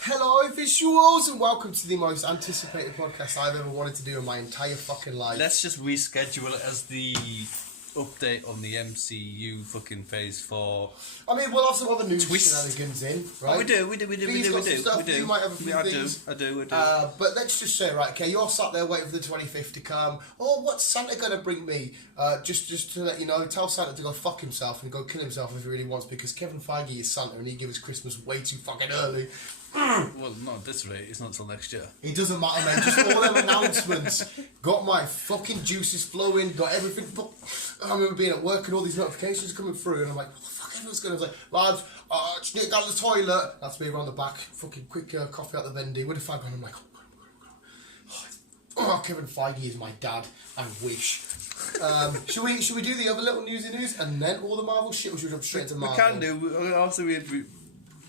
Hello, visuals, and welcome to the most anticipated podcast I've ever wanted to do in my entire fucking life. Let's just reschedule it as the update on the MCU fucking phase 4. I mean, we'll have some other news Twist. shenanigans in, right? Oh, we do. You might have a few things. I do. But let's just say, right, okay, you're sat there waiting for the 25th to come. Oh, what's Santa going to bring me? Just to let you know, tell Santa to go fuck himself and go kill himself if he really wants, because Kevin Feige is Santa and he gives Christmas way too fucking early. Well, not at this rate. It's not till next year. It doesn't matter, man. Just all them announcements. Got my fucking juices flowing. Got everything. I remember being at work and all these notifications coming through, and I'm like, what the fuck? Everyone's going to like, lads, just need to go to the toilet. That's me around the back. Fucking quick coffee out the vending. With a fag on. I'm like, oh, Kevin Feige is my dad. I wish. Should we do the other little news and then all the Marvel shit, or should we jump straight to Marvel? We can do. Also,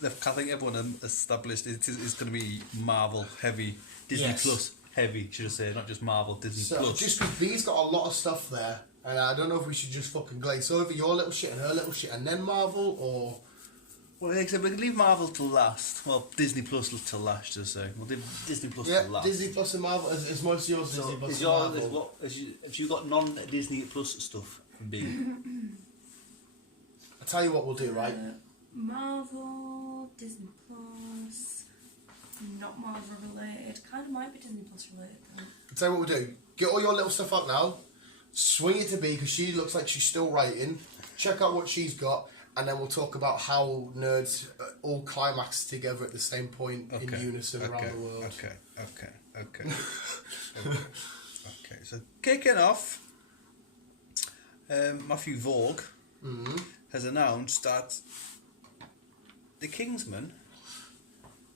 I think everyone established it's going to be Marvel heavy, Disney Plus heavy, should I say, not just Marvel, Disney Plus. Just because B's got a lot of stuff there, and I don't know if we should just fucking glaze over your little shit and her little shit and then Marvel, or... Well, except we can leave Marvel till last. Well, Disney Plus till last, should I say. We'll leave Disney Plus till last. Disney Plus and Marvel. Is most of yours so Disney Plus and Marvel? Have you got non-Disney Plus stuff from B? I'll tell you what we'll do, right? Marvel, Disney Plus, not Marvel related. Kind of might be Disney Plus related though. I'll tell you what we'll do. Get all your little stuff up now. Swing it to B because she looks like she's still writing. Check out what she's got. And then we'll talk about how nerds all climax together at the same point in unison around the world. Okay. So kicking off, Matthew Vogue has announced that the Kingsman,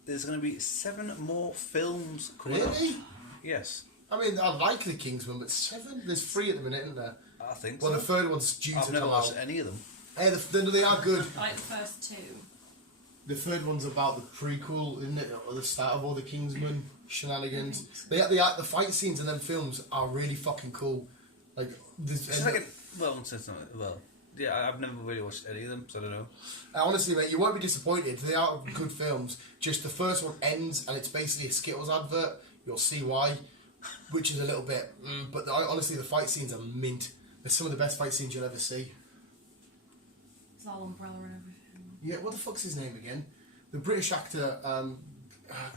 there's going to be 7 more films coming out. Really? Yes. I mean, I like the Kingsman, but 7? There's 3 at the minute, isn't there? I think well, so. The third one's due to come out. I've never watched any of them. Hey, they are good. I like the first 2. The third one's about the prequel, isn't it? Or the start of all the Kingsman shenanigans. The fight scenes in them films are really fucking cool. Like, yeah, I've never really watched any of them, so I don't know. Honestly, mate, you won't be disappointed. They are good films. Just the first one ends, and it's basically a Skittles advert. You'll see why, which is a little bit. But honestly, the fight scenes are mint. They're some of the best fight scenes you'll ever see. It's all umbrella and everything. Yeah, what the fuck's his name again? The British actor,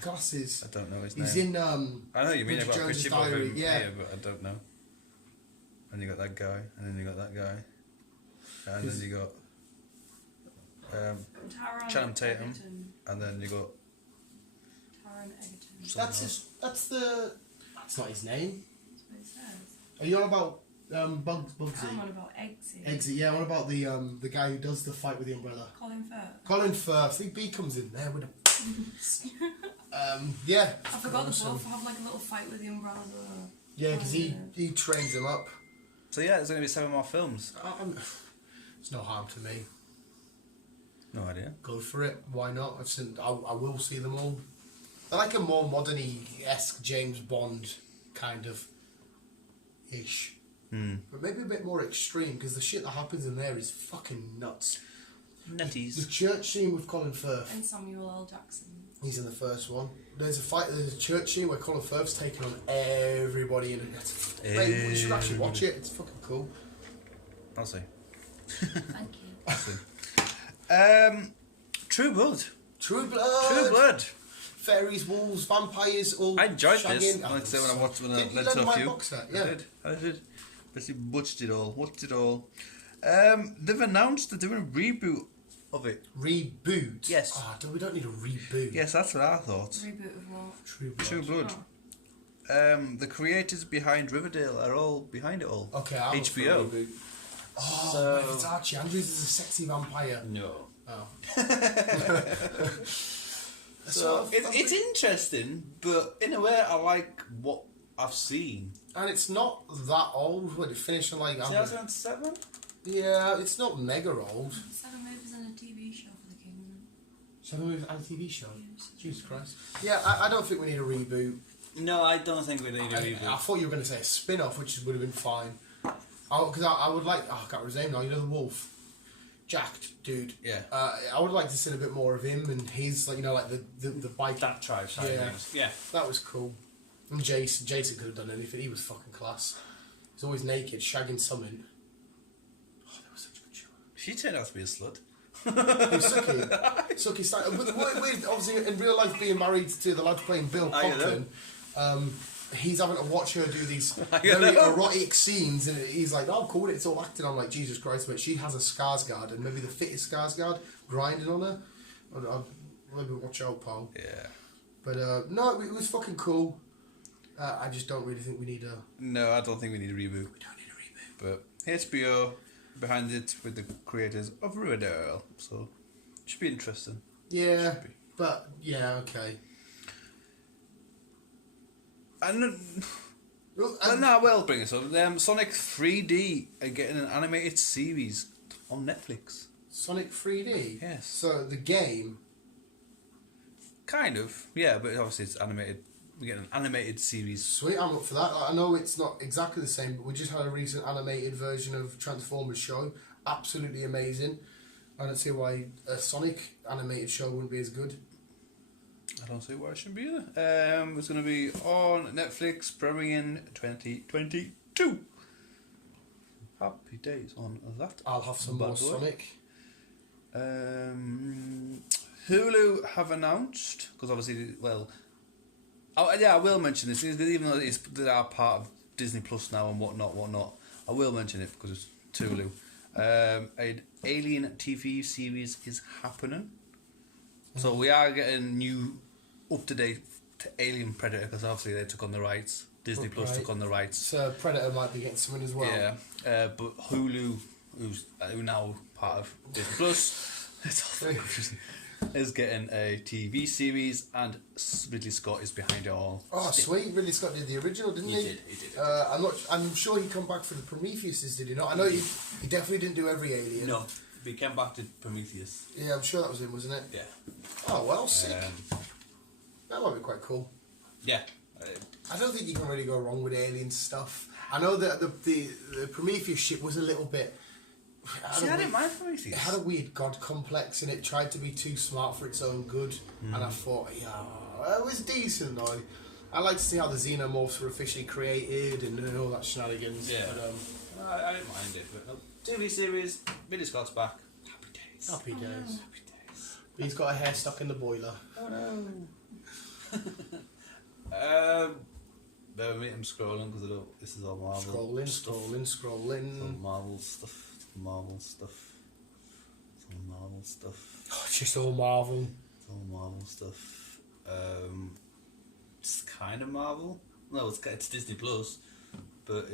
glasses. I don't know his name. He's in. I know you mean about Christian Diary. Yeah, but I don't know. And you got that guy, and then you got that guy. And then you got Channing Tatum, Egerton. And then you got Taron Egerton. That's not his name. That's what it says. Are you on about Bugsy? I'm on about Eggsy. Eggsy, yeah. What about the guy who does the fight with the umbrella? Colin Firth. Colin Firth. I think B comes in there with a. Yeah. I forgot the both have like a little fight with the umbrella. Yeah, because he trains him up. So yeah, there's going to be 7 more films. It's no harm to me. No idea. Go for it. Why not? I will see them all. I like a more modern-y-esque James Bond kind of ish. But maybe a bit more extreme, because the shit that happens in there is fucking nuts. Nutties. The church scene with Colin Firth. And Samuel L. Jackson. He's in the first one. There's a church scene where Colin Firth's taking on everybody in it. Mate, you should actually watch it. It's fucking cool. I'll see. Thank you. I'll see. True Blood. True Blood. Fairies, wolves, vampires, all I enjoyed shagging. this. Like I say, when I watched when I Did you led lend to a my few. box set? Yeah. I did. Basically watched it all. They've announced they're doing a reboot of it. Reboot? Yes. We don't need a reboot. Yes, that's what I thought. Reboot of what? True Blood. Oh. The creators behind Riverdale are all behind it all. Okay, I'll look for a HBO. reboot. Oh, So- if it's Archie Andrews is a sexy vampire. No. Oh. So it's interesting, but in a way I like what I've seen. And it's not that old. What, it finished in like... 2007? Yeah, it's not mega old. 7 movies and a TV show for the Kingsman. 7 movies and a TV show? Yes. Jesus Christ. Yeah, I don't think we need a reboot. No, I don't think we need a reboot. I thought you were going to say a spin-off, which would have been fine. Because I would like. I can't remember his name now. You know the wolf, Jack, dude. Yeah. I would like to see a bit more of him and his like the bike. That tribe side of things. Yeah. That was cool. And Jason could have done anything. He was fucking class. He's always naked, shagging something. Oh, that was such a good show. She turned out to be a slut. Who's Suki style. We're obviously in real life being married to the lad playing Bill Conklin. He's having to watch her do these very erotic scenes, and he's like, "Oh, cool, it's all acting." I'm like, Jesus Christ, but she has a Skarsgård, and maybe the fittest Skarsgård grinding on her. Maybe watch out, pal. Yeah. But no, it was fucking cool. I just don't really think we need a. No, I don't think we need a reboot. We don't need a reboot. But HBO behind it with the creators of Riverdale, so it should be interesting. Yeah, but yeah, okay. Well, bring us up. Sonic 3D are getting an animated series on Netflix. Sonic 3D? Yes. So the game? Kind of, yeah, but obviously it's animated. We get an animated series. Sweet, I'm up for that. I know it's not exactly the same, but we just had a recent animated version of Transformers show. Absolutely amazing. I don't see why a Sonic animated show wouldn't be as good. I don't see why it shouldn't be either. It's going to be on Netflix, premiering 2022. Happy days on that. I'll have some more Sonic. Hulu have announced, because obviously, I will mention this, even though they are part of Disney Plus now and whatnot. I will mention it because it's Hulu. An Alien TV series is happening. So we are getting new, up-to-date Alien Predator, because obviously they took on the rights. Disney Plus took on the rights. So Predator might be getting something as well. Yeah, but Hulu, who now part of Disney Plus, it's all confusing, is getting a TV series, and Ridley Scott is behind it all. Oh, sweet! Ridley Scott did the original, didn't he? He did. I'm sure he come back for the Prometheus, did he not? I know he definitely didn't do every Alien. No, he came back to Prometheus. Yeah, I'm sure that was him, wasn't it? Yeah. Oh well, sick. That might be quite cool. Yeah. I don't think you can really go wrong with Alien stuff. I know that the Prometheus ship was a little bit. I didn't mind Prometheus. It had a weird god complex, and it tried to be too smart for its own good. And I thought, yeah, it was decent though. I like to see how the xenomorphs were officially created and all that shenanigans. Yeah. But, I didn't mind it. But TV series, Ridley Scott's back. Happy days. Happy days. Happy days. He's got a hair stuck in the boiler. Oh no. I'm scrolling because this is all Marvel. Scrolling. It's all Marvel stuff. Marvel stuff. Oh, it's just all Marvel. It's all Marvel stuff. It's kind of Marvel. No, it's Disney Plus, but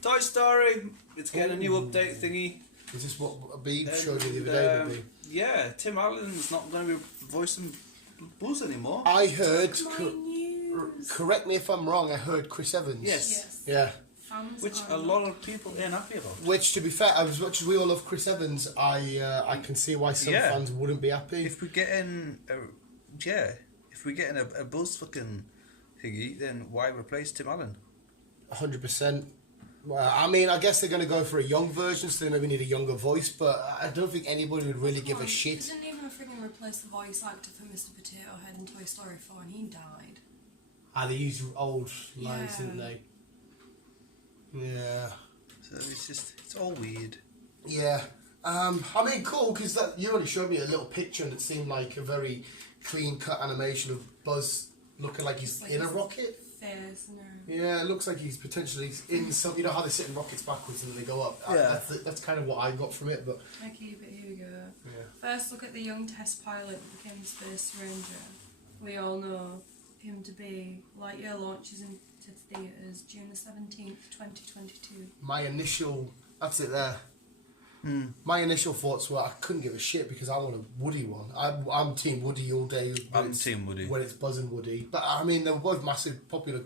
Toy Story. It's getting a new update thingy. Is this what Beeb showed you the other day? Yeah, Tim Allen's not going to be voicing Buzz anymore. I heard. Correct me if I'm wrong. I heard Chris Evans. Yes. Yeah. Which a lot of people ain't happy about. Which, to be fair, as much as we all love Chris Evans, I can see why some fans wouldn't be happy. If we're getting a Buzz fucking thingy, then why replace Tim Allen? 100%. Well, I mean, I guess they're going to go for a young version, so they maybe need a younger voice, but I don't think anybody would really give a shit. They didn't even freaking replace the voice actor for Mr. Potato Head in Toy Story 4, and he died. They used old lines, didn't they? Yeah. So it's all weird. Yeah. I mean, cool, because you only showed me a little picture and it seemed like a very clean-cut animation of Buzz looking like he's in a rocket. Face, no. Yeah, it looks like he's potentially in some... You know how they sit in rockets backwards and then they go up? Yeah. That's kind of what I got from it, but... Okay, but here we go. Yeah. First, look at the young test pilot who became Space Ranger. We all know him to be. Lightyear launches into theatres June the 17th, 2022. My initial... That's it there. My initial thoughts were I couldn't give a shit because I want a Woody one. I'm Team Woody all day. I'm Team Woody. When it's Buzz and Woody. But I mean, they're both massive, popular,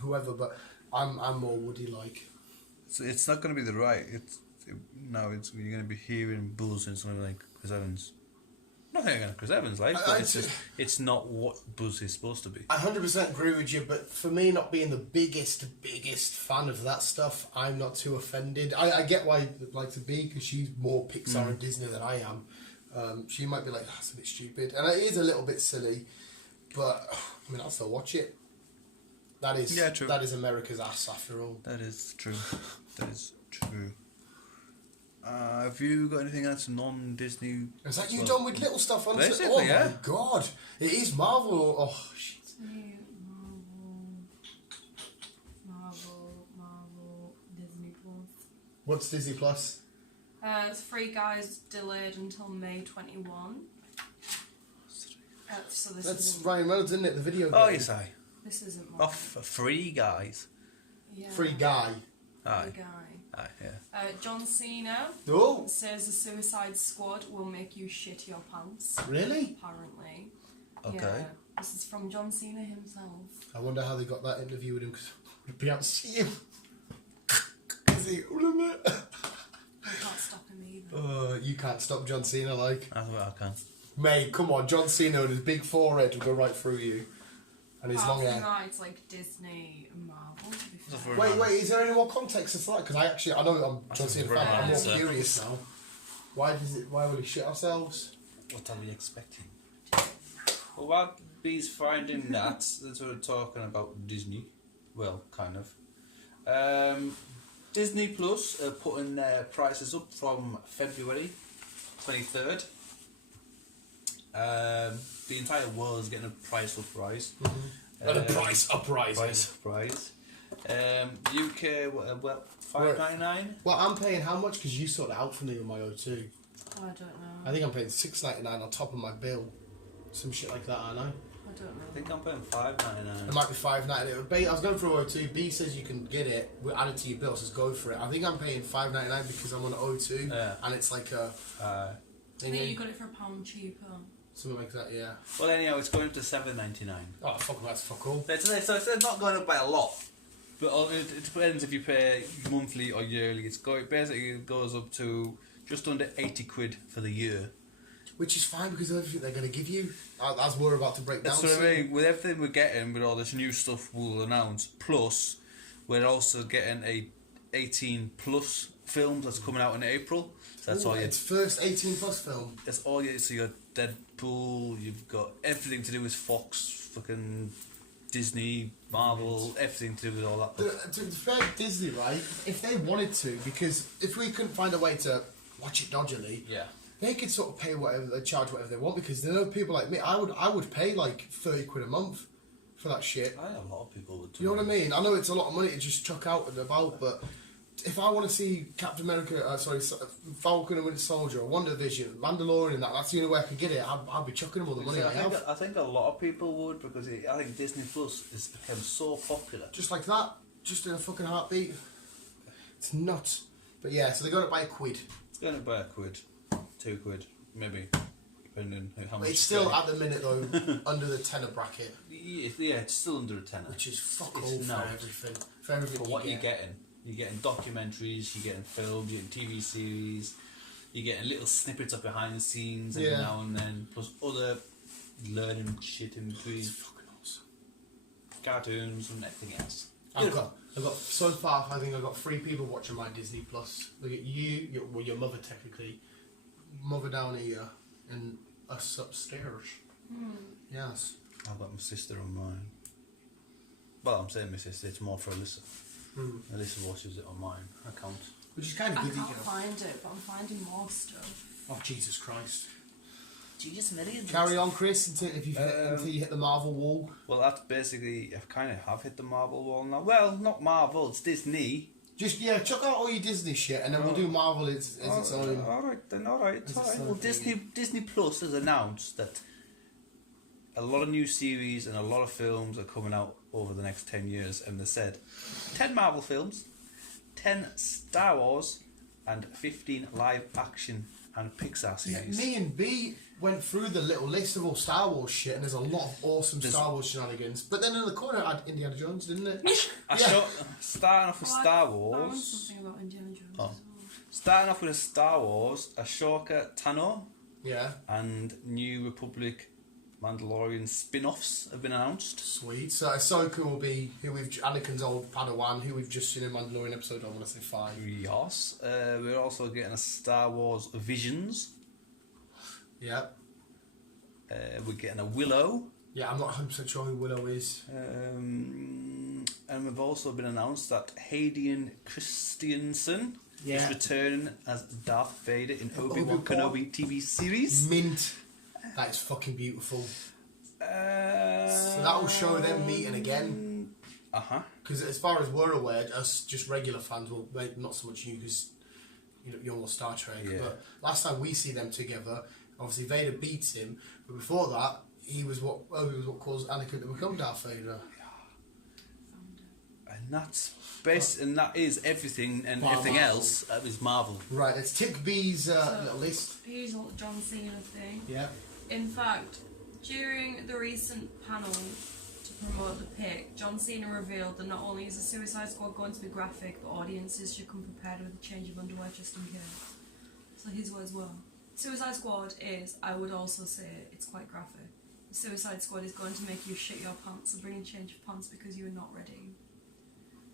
whoever, but I'm more Woody-like. So it's not going to be the right... you're going to be hearing Buzz and something like Chris Evans. Nothing against Chris Evans, like, but it's just it's not what Buzz is supposed to be. I 100% agree with you, but for me, not being the biggest fan of that stuff, I'm not too offended. I get why you'd like to be, because she's more Pixar and Disney than I am. She might be like, that's a bit stupid, and it is a little bit silly, but I mean, I'll still watch it. That is true. That is America's ass, after all. That is true. That is true. Have you got anything else non-Disney? Is that you done with little stuff on? Basically, oh yeah. my god, it is Marvel. Oh shit. Marvel, Disney Plus. What's Disney Plus? It's Free Guyz delayed until May 21. So this That's isn't, Ryan Reynolds, isn't it? The video game. Oh, yes, aye. This isn't Oh, Marvel. Free Guyz. Yeah. Free Guy. Aye. Free Guy. Aye, yeah. John Cena Oh, says the Suicide Squad will make you shit your pants. really? Apparently. Okay. Yeah. This is from John Cena himself. I wonder how they got that interview with him, because we'd be able to see him. Is he You can't stop him either. You can't stop John Cena, like. That's what I can. Mate, come on, John Cena and his big forehead will go right through you. And his long Apart from hair. that, it's like Disney and Marvel, to be fair. Wait, is there any more context to that? Because I know I'm John Cena fan, but I'm more Yeah. curious now. Why will we shit ourselves? What are we expecting? Well, while B's finding that's what we're talking about Disney. Well, kind of. Disney Plus are putting their prices up from February 23rd. The entire world is getting a price uprise. And a price uprising. Price uprise. UK, what, $5.99? Well, I'm paying how much? Because you sorted it out for me with my O2. I don't know. I think I'm paying $6.99 on top of my bill. Some shit like that, aren't I? I don't know. I think I'm paying $5.99. It might be $5.99. I was going through O2. B says you can get it. We'll add it to your bill. Says go for it. I think I'm paying $5.99 because I'm on O2, and it's like a. I think you got it for £1 cheaper. Something like that, yeah. Well, anyhow, it's going up to $7.99. Oh, fuck, that's fuck all. So it's not going up by a lot, but it depends if you pay monthly or yearly. Basically it goes up to just under £80 for the year. Which is fine because of everything they're going to give you, as we're about to break down. That's what I mean. With everything we're getting, with all this new stuff we'll announce, plus we're also getting a 18+ film that's coming out in April. So that's all. It's first 18+ film. That's all. So you got Deadpool. You've got everything to do with Fox, fucking Disney, Marvel, everything to do with all that. To be fair, Disney, right? If they wanted to, because if we couldn't find a way to watch it dodgily, Yeah. they could sort of pay whatever they charge, whatever they want. Because there are people like me. I would pay like £30 a month for that shit. I know a lot of people would. You know what I mean? I know it's a lot of money to just chuck out and about, but if I want to see Captain America, Falcon and Winter Soldier, or WandaVision, Mandalorian, that's the only way I could get it. I'd be chucking them all the money I have. I think a lot of people would, because I think Disney Plus has become so popular. Just like that, just in a fucking heartbeat. It's nuts. But yeah, so they got it by £1. It's going to buy £1, £2, maybe, depending on how much. But it's still at the minute though under the tenner bracket, Yeah, it's still under a tenner. which is fuck It's all for not. everything. For everything For what you're get. getting. You're getting documentaries, you're getting films, you're getting TV series, you're getting little snippets of behind the scenes every now and then, plus other learning shit in between. It's fucking awesome. Cartoons and everything else. I've got so far. I think I've got 3 people watching my Disney Plus. Look at you, your mother technically, mother down here, and us upstairs. Yes. I've got my sister on mine. Well, I'm saying my sister, it's more for Alyssa. Alyssa watches it on mine account. Which is kind of I good. can't find it, but I'm finding more stuff. Oh Jesus Christ! Jesus, millions. Carry on, Chris, until you hit the Marvel wall. Well, that's basically, I kind of have hit the Marvel wall now. Well, not Marvel, it's Disney. Just chuck out all your Disney shit, and then we'll do Marvel as its own. Alright then, alright. As its own Well, thing. Disney Plus has announced that a lot of new series and a lot of films are coming out over the next 10 years, and they said 10 Marvel films, 10 Star Wars, and 15 live action and Pixar series. Me and B went through the little list of all Star Wars shit, and there's a lot of awesome Star Wars shenanigans. But then in the corner it had Indiana Jones, didn't it? Starting off with Star I found Wars. something about Indiana Jones. Oh. Starting off with Star Wars, Ashoka Tano Yeah. And New Republic Mandalorian spin-offs have been announced. Sweet. So Ahsoka will be Anakin's old Padawan, who we've just seen in Mandalorian episode, I want to say 5. Yes. We're also getting a Star Wars Visions. Yeah. We're getting a Willow. Yeah, I'm not 100% sure who Willow is. And we've also been announced that Hayden Christensen is returning as Darth Vader in Obi-Wan Kenobi TV series. Mint. That is fucking beautiful. So that will show them meeting again. Because as far as we're aware, us just regular fans, well, not so much you, because you're more Star Trek. Yeah. But last time we see them together, obviously Vader beats him. But before that, he was what caused Anakin to become Darth Vader. And that's best, and that is everything, and everything else is Marvel. Right, let's tick B's little list. Here's a John Cena thing. Yeah. In fact, during the recent panel to promote the pick, John Cena revealed that not only is the Suicide Squad going to be graphic, but audiences should come prepared with a change of underwear just in case. So his words were, Suicide Squad is, I would also say, it's quite graphic. The Suicide Squad is going to make you shit your pants and bring a change of pants because you are not ready.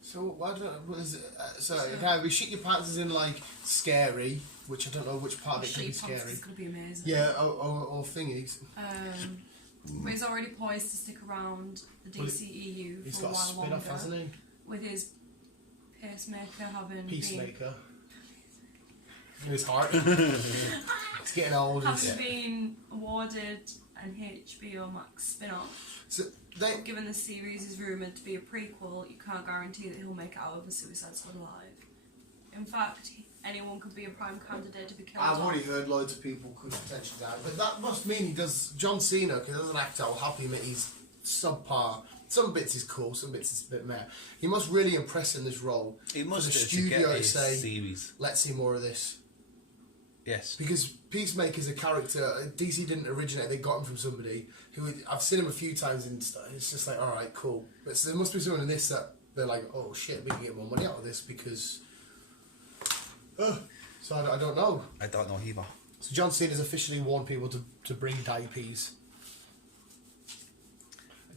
So why don't we shit your pants as in like scary, which I don't know which part of it could be scary. It's gonna be amazing. Yeah, or thingies. But he's already poised to stick around the DCEU He's for a got a while spin-off, longer, hasn't he? with his pacemaker having Peacemaker. In his heart. It's getting old. been awarded an HBO Max spin-off. So given the series is rumoured to be a prequel, you can't guarantee that he'll make it out of the Suicide Squad alive. In fact, anyone could be a prime candidate to be killed I've already heard loads of people could potentially die, but that must mean he does. John Cena, because as an actor, I'll happily admit he's subpar. Some bits is cool, some bits is a bit meh. He must really impress in this role. He must for the to studio get to his say, series. let's see more of this. Yes. Because Peacemaker's a character, DC didn't originate, they got him from somebody who, I've seen him a few times and it's just like, alright, cool. But so there must be someone in this that they're like, oh shit, we can get more money out of this because... so I don't know. I don't know either. So John Cena's officially warned people to bring IPs.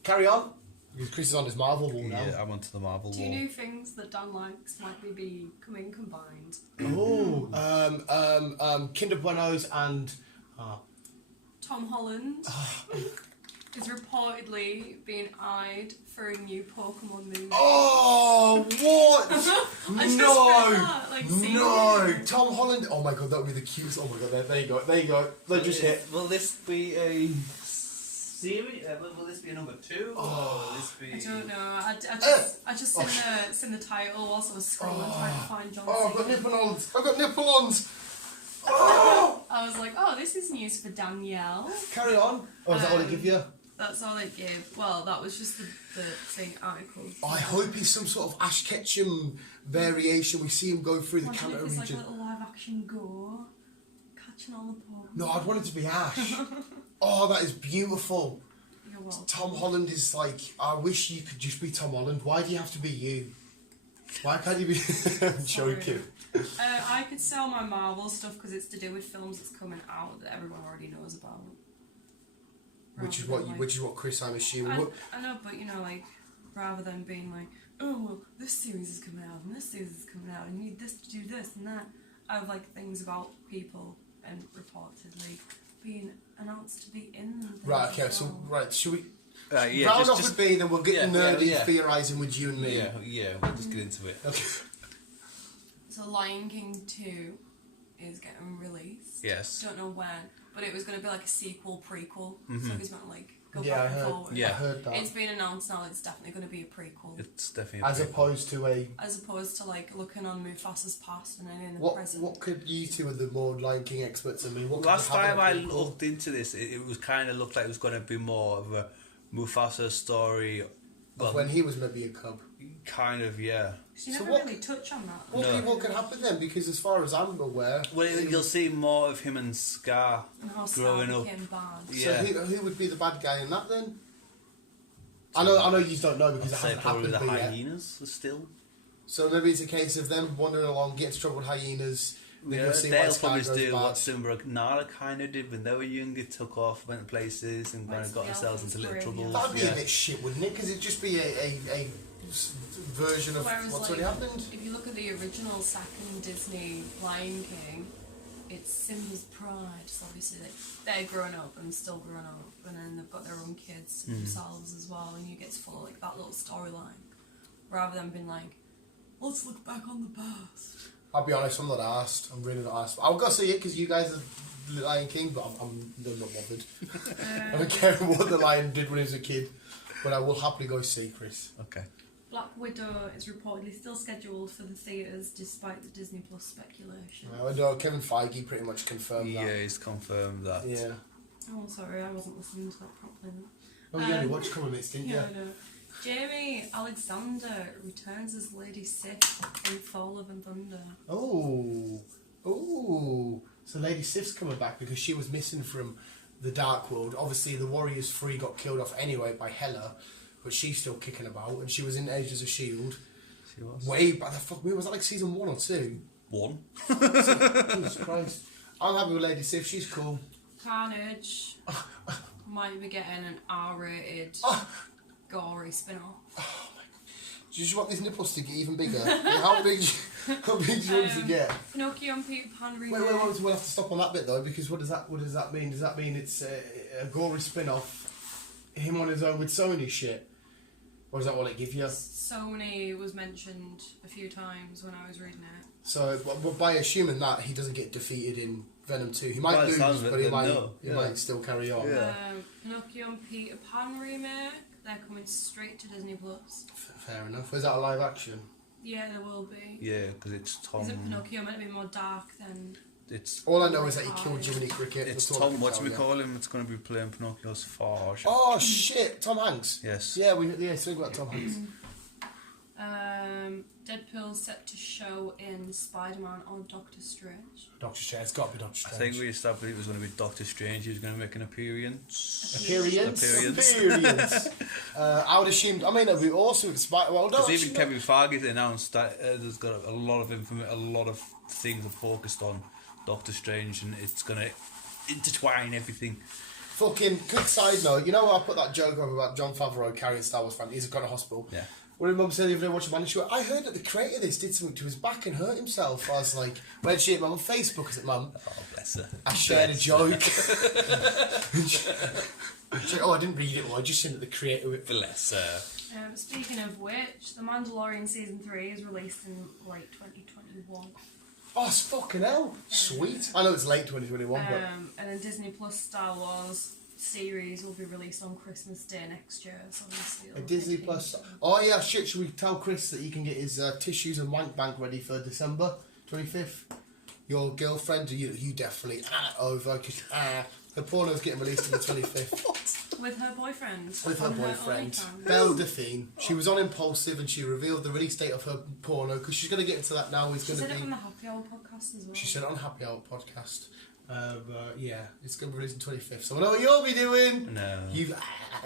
Carry on. Because Chris is on his Marvel wall now. Yeah, I'm onto the Marvel wall. 2 new things that Dan likes might be coming combined. Oh, Kinder Buenos and... Tom Holland is reportedly being eyed for a new Pokemon movie. Oh, what? I just read that, like, No. Tom Holland. Oh my god, that would be the cutest. Oh my god, there you go. There you go. They just hit. Will this be a series? Will this be a number 2? Or will this be... I don't know. I just seen the title whilst I was scrolling trying to find John Cena. Oh, I've got nipple-ons. I've got nipple-ons. Oh! I was like, oh, this is news for Danielle. Carry on. Oh, is that all they give you? That's all they give. Well, that was just the thing article. I hope he's some sort of Ash Ketchum variation. We see him go through the Imagine Kanto if it's region. like a little live action gore, catching all the Pokemon. No, I'd want it to be Ash. Oh, that is beautiful. You're welcome. Tom Holland is like, I wish you could just be Tom Holland. Why do you have to be you? Why can't you be... I'm joking. I could sell my Marvel stuff because it's to do with films that's coming out that everyone already knows about. Which is what Chris, I'm assuming. I know, but you know, like, rather than being like, oh well, this series is coming out and this series is coming out and you need this to do this and that. I have like things about people and reportedly being announced to be in them. Right, okay, so, right, should we... yeah, round off with B, then we'll get nerdy theorising with you and me. Yeah, we'll just get into it. Okay. So Lion King 2 is getting released. Yes. Don't know when, but it was going to be like a sequel, prequel. Mm-hmm. So he's going to like go back and forward. I heard that. It's been announced now. It's definitely going to be a prequel. It's definitely as opposed to a... As opposed to like looking on Mufasa's past and then in the present. What could you two are the more Lion King experts than me? What Last time I looked into this, it was kind of looked like it was going to be more of a Mufasa story. Of when he was maybe a cub. Kind of, yeah. You never really touch on that. What could happen then? Because as far as I'm aware... Well, you'll see more of him and Scar And how growing Scar up. became bad. Yeah. So who would be the bad guy in that then? I know you don't know because it hasn't happened the yet. hyenas still. So maybe it's a case of them wandering along, getting into trouble with hyenas, Yeah, We'll see they'll what probably Sky do goes what bad. Simba and Nala kind of did when they were younger, took off, went places, and kind of got themselves into little troubles. That'd be a bit shit, wouldn't it? Because it'd just be a version of Whereas, what's like, already happened. if you look at the original second Disney Lion King, it's Simba's pride. So obviously they're growing up and still growing up, and then they've got their own kids themselves as well, and you get to follow like that little storyline, rather than being like, let's look back on the past. I'll be honest, I'm not asked. I'm really not asked. I'll go see it because you guys are the Lion King, but I'm not bothered. I don't care what the lion did when he was a kid, but I will happily go see Chris. Okay. Black Widow is reportedly still scheduled for the theatres despite the Disney Plus speculation. I know Kevin Feige pretty much confirmed that. Yeah, he's confirmed that. Yeah. Oh, sorry, I wasn't listening to that properly. Oh, you only watched a couple of minutes, didn't you? Yeah, I know. Jamie Alexander returns as Lady Sif in Thor: Love and Thunder. Oh. So Lady Sif's coming back because she was missing from the Dark World. Obviously, the Warriors 3 got killed off anyway by Hela, but she's still kicking about, and she was in Agents of S.H.I.E.L.D. She was. Way back. The fuck, was that like season 1 or 2? 1. Jesus Christ. I'm happy with Lady Sif, she's cool. Carnage might be getting an R-rated, gory spin-off. Do you just want these nipples to get even bigger? How big do you want to get? Pinocchio and Peter Pan remake. Wait, we'll have to stop on that bit though, because what does that mean? Does that mean it's a gory spin-off, him on his own with Sony shit? Or is that what it gives you? Sony was mentioned a few times when I was reading it. So, but by assuming that, he doesn't get defeated in Venom 2. He might lose, but he might still carry on. Yeah. Pinocchio and Peter Pan remake. They're coming straight to Disney Plus. Fair enough. Is that a live action? Yeah, there will be. Yeah, because it's Tom. Isn't Pinocchio meant to be more dark than... It's All I know is that he killed Jiminy Cricket. it's That's all I Tom. can What do tell we you. call him? It's going to be playing Pinocchio's father. Oh shit! Tom Hanks. Yes. Yeah, think about Tom Hanks. Deadpool's set to show in Spider-Man or Doctor Strange. Doctor Strange. It's got to be Doctor I Strange. think we established it was going to be Doctor Strange. He was going to make an appearance. Appearance. I would assume. I mean, it'd be awesome if Well, Because even Kevin Feige announced that there's got a lot of a lot of things are focused on Doctor Strange, and it's going to intertwine everything. Fucking quick side note. You know what I put that joke over about Jon Favreau carrying Star Wars fan? He's gone to hospital. Yeah. What did Mum say the other day watching Man Show? I heard that the creator of this did something to his back and hurt himself. I was like, where'd she hit Mum? On Facebook, is it, Mum? Oh, bless her. I shared a joke. I didn't read it all. I just seen that the creator of it. Bless her. Speaking of which, The Mandalorian Season 3 is released in late 2021. Oh, it's fucking hell. Sweet. I know it's late 2021, but... And then Disney Plus Star Wars series will be released on Christmas Day next year. So obviously A Disney Plus... Oh, yeah, shit. Should we tell Chris that he can get his tissues and wank bank ready for December 25th? Your girlfriend, you definitely over, because her porno's getting released on the 25th. With her boyfriend. With her on boyfriend, OnlyFans. Belle Delphine. She was on Impulsive and she revealed the release date of her porno, because she's going to get into that now. She said it on the Happy Hour podcast as well. She said it on Happy Hour podcast. But yeah, it's going to be released on 25th. So I know what you'll be doing. No.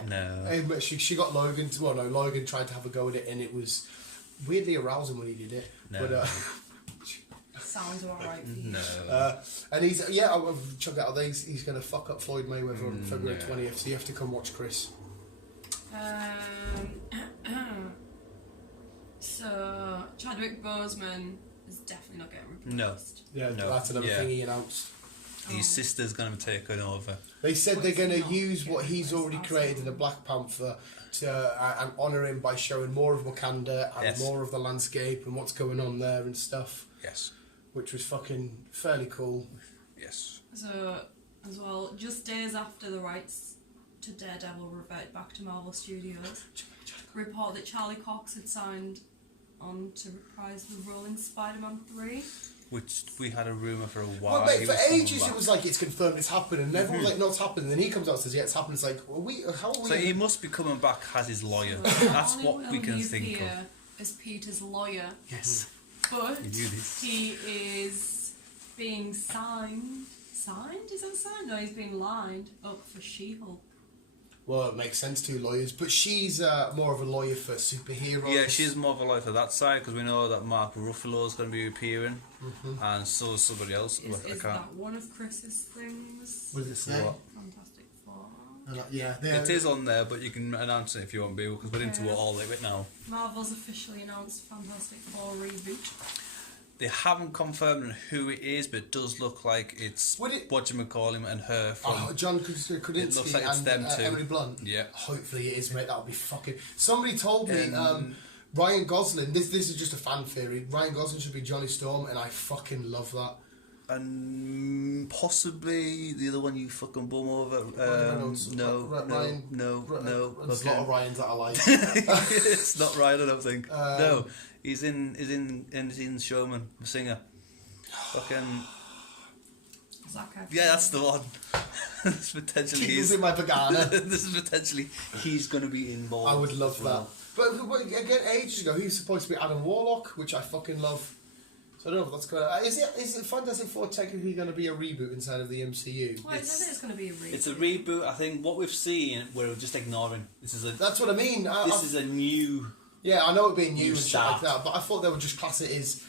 No. But she got Logan. Logan tried to have a go at it, and it was weirdly arousing when he did it. No. But Sounds alright for you. No. and he's I'll check out. He's going to fuck up Floyd Mayweather on February 20th. So you have to come watch Chris. So Chadwick Boseman is definitely not getting replaced. Yeah, No. that's another thing he announced. His sister's going to take it over. They said they're going to not use what getting he's already replaced. created in the Black Panther to and honour him by showing more of Wakanda and Yes. more of the landscape and what's going on there and stuff, Yes. which was fucking fairly cool. Yes. So, as well, just days after the rights to Daredevil reverted back to Marvel Studios, report that Charlie Cox had signed on to reprise the role in Spider-Man 3. Which we had a rumour for a while. Well, mate, he for was coming ages back. it was like it's confirmed it's happening, and everyone was like, no, it's happening. And then he comes out and says, yeah, it's happening. It's like, well, how are we? So he must be coming back as his lawyer. So That's only what will we can he think of. appear as Peter's lawyer, Yes. but You knew this. he is being signed. Signed? Is that signed? No, he's being lined up for She-Hulk. Well, it makes sense to lawyers, but she's more of a lawyer for superheroes. Yeah, she's more of a lawyer for that side because we know that Mark Ruffalo's going to be appearing, and so is somebody else. Is that one of Chris's things? What does it say? What? Fantastic Four. Yeah, It is on there, but you can announce it if you want to, because we're into all of it now. Marvel's officially announced Fantastic Four reboot. They haven't confirmed who it is, but it does look like it's whatchamacallit and her from... John Krasinski It looks like it's and them two. Emily Blunt. Yeah. Hopefully it is, mate. That'll be fucking... Somebody told me Ryan Gosling, this is just a fan theory, Ryan Gosling should be Johnny Storm, and I fucking love that. And possibly the other one you fucking bum over. No. There's a lot of Ryans that I like. It's not Ryan, I don't think. No, he's in Showman, the singer. Fucking. Zac Efron. Yeah, that's the one. This potentially He's in my pagana. This is potentially he's going to be involved. I would love that. But again, ages ago, he was supposed to be Adam Warlock, which I fucking love. So I don't know if that's going to... Is it Fantastic Four technically going to be a reboot inside of the MCU? Well, I don't think it's going to be a reboot. It's a reboot. I think what we've seen, we're just ignoring. That's what I mean. This is a new... Yeah, I know it being new and shit start. like that, but I thought they would just class it as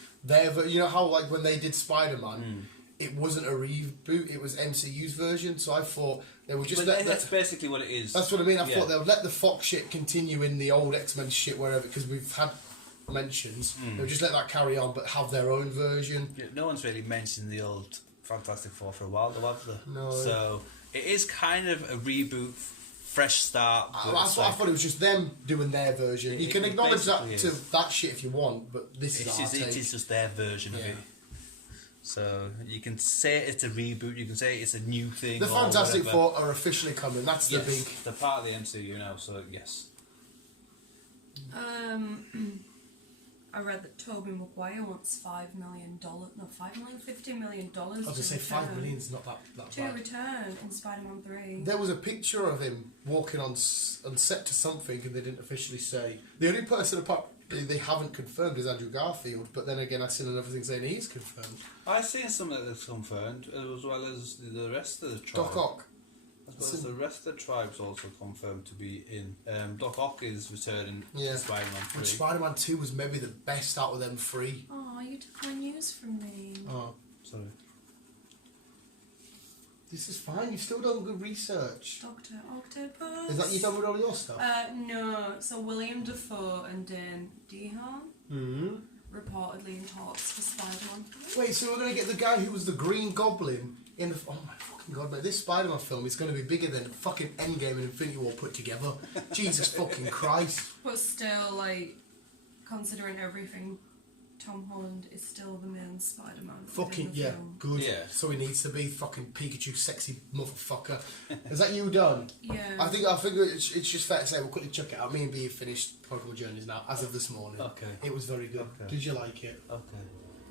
you know how like when they did Spider-Man, it wasn't a reboot; it was MCU's version. So I thought they would just that's basically what it is. That's what I mean. I thought they would let the Fox shit continue in the old X-Men shit wherever, because we've had mentions. They would just let that carry on, but have their own version. Yeah, no one's really mentioned the old Fantastic Four for a while, though, have they? No. So it is kind of a reboot, fresh start. I thought it was just them doing their version. You can acknowledge that shit if you want, but this is our take. It is just their version of it. So you can say it's a reboot, you can say it's a new thing. The Fantastic Four are officially coming. That's the big. They're part of the MCU now, so yes. I read that Tobey Maguire wants $50 million. $50 million. I was going to say $5 million's not that to bad. return in Spider-Man 3. There was a picture of him walking on set to something, and they didn't officially say. The only person apart they haven't confirmed is Andrew Garfield, but then again, I've seen another thing saying he's confirmed. I've seen some that's confirmed, as well as the rest of the tribe. Doc Ock. As well as the rest of the tribe's also confirmed to be in. Doc Ock is returning to Spider-Man 3. Which Spider-Man 2 was maybe the best out of them three. Oh, you took my news from me. Oh, sorry. This is fine, you've still done good research. Dr. Octopus. Is that you done with all your stuff? No. So William Dafoe and Dan DeHaan reportedly in talks for Spider-Man 3. Wait, so we're going to get the guy who was the Green Goblin in the... Oh my fucking god, mate. This Spider-Man film is going to be bigger than fucking Endgame and Infinity War put together. Jesus fucking Christ. But still, like, considering everything, Tom Holland is still the main Spider-Man. Fucking, film. good. Yeah. So he needs to be fucking Pikachu sexy motherfucker. Is that you done? Yeah. I think it's just fair to say we'll quickly chuck it out. Me and B have finished Pokemon Journeys now, as of this morning. Okay. It was very good. Okay. Did you like it? Okay.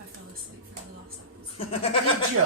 I fell asleep for the last episode. Did you?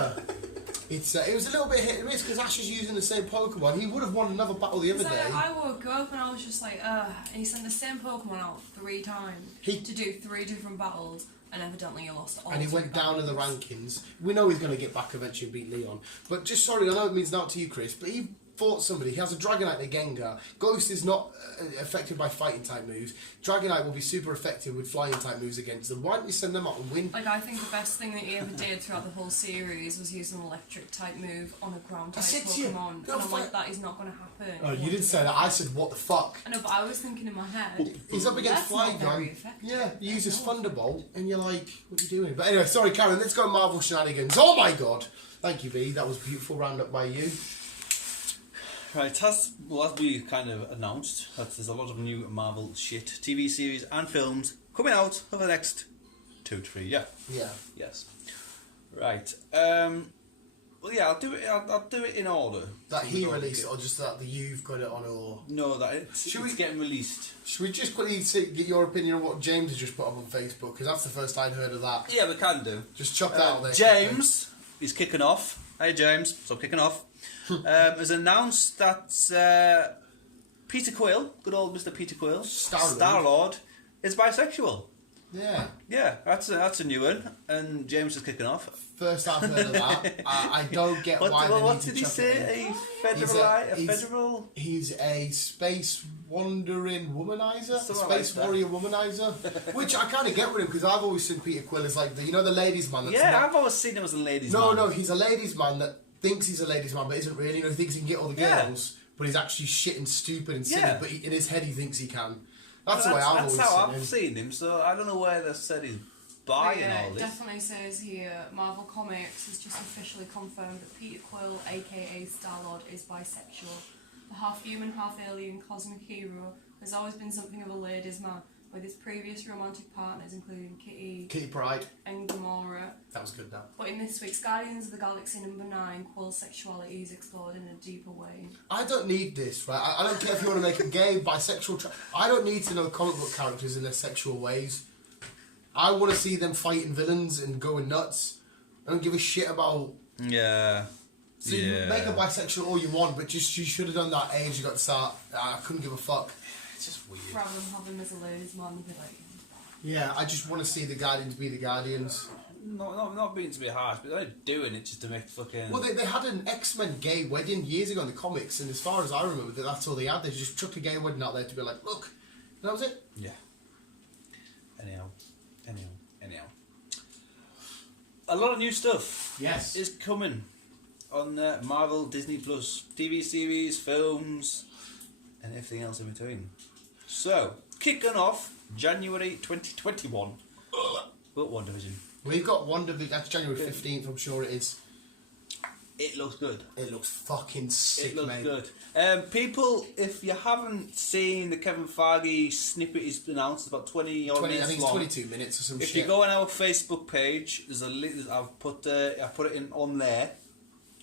It was a little bit hit and miss because Ash is using the same Pokemon. He would have won another battle the other day. I woke up and I was just like, and he sent the same Pokemon out 3 times to do 3 different battles, and evidently he lost all. And he went down in the rankings. We know he's going to get back eventually and beat Leon. But just sorry, I know it means not to you, Chris, but he fought somebody. He has a Dragonite and a Gengar. Ghost is not affected by fighting type moves. Dragonite will be super effective with flying type moves against them. Why don't you send them out and win? Like, I think the best thing that he ever did throughout the whole series was use an electric type move on a ground type Pokemon. And I'm like, that is not going to happen. Oh, you didn't say that. I said, what the fuck? I know, but I was thinking in my head, He's up against Flygon. Yeah, he uses Thunderbolt, and you're like, what are you doing? But anyway, sorry, Karen, let's go Marvel shenanigans. Oh my god! Thank you, B. That was a beautiful roundup by you. Right, as we kind of announced, that there's a lot of new Marvel shit, TV series and films coming out over the next 2 to 3 years. Yeah. Yes. Right. Well, yeah, I'll do it. I'll do it in order. That he released it, or just that you've got it on, or no, that it's getting released. Should we just quickly get your opinion on what James has just put up on Facebook? Because that's the first I'd heard of that. Yeah, we can do. Just chuck that out there. James is kicking off. Hey, James. So kicking off. Has announced that Peter Quill, good old Mr. Peter Quill, Star-Lord, is bisexual. Yeah, that's a new one, and James is kicking off. First I've heard of that. I don't get why they What need did to he chuck say? it in. A federal? He's a space wandering womanizer, Something space like that. warrior womanizer, which I kind of get with him because I've always seen Peter Quill as like the ladies man. That's Yeah, not, I've always seen him as a ladies' no, man. no, he's a ladies man that thinks he's a ladies man, but isn't really. You know, he thinks he can get all the Yeah. girls, but he's actually shit and stupid and silly. Yeah. But in his head, he thinks he can. That's the way That's I've how always I've seen him. seen him, so I don't know where they said he's buying Yeah, all it this. definitely says here, Marvel Comics has just officially confirmed that Peter Quill, aka Star-Lord, is bisexual. The half-human, half-alien cosmic hero has always been something of a ladies' man, with his previous romantic partners including Kitty Pryde. and Gamora. That was good. Now. But in this week's Guardians of the Galaxy #9, Quill's sexuality is explored in a deeper way. I don't need this, right? I don't care if you want to make a gay, bisexual. I don't need to know comic book characters in their sexual ways. I want to see them fighting villains and going nuts. I don't give a shit about. Yeah. So you make a bisexual all you want, but just you should have done that age you got to start. I couldn't give a fuck. It's just weird. Rather than have him as a ladies' man, they'd be like, Yeah, I just want to see the Guardians be the Guardians. Not being to be harsh, but they're doing it just to make fucking... Well, they had an X-Men gay wedding years ago in the comics, and as far as I remember, that's all they had. They just chucked a gay wedding out there to be like, look, and that was it. Yeah. Anyhow. A lot of new stuff Yes. is coming on Marvel, Disney Plus, TV series, films, and everything else in between. So, kicking off January 2021. But WandaVision. We've got WandaVision. That's January 15th, I'm sure it is. It looks good. It looks fucking sick, It looks mate. good. People, if you haven't seen the Kevin Feige snippet he's announced, about 20 odd 20, I minutes think it's long. 22 minutes or some If shit. you go on our Facebook page, there's a link. I put it in on there.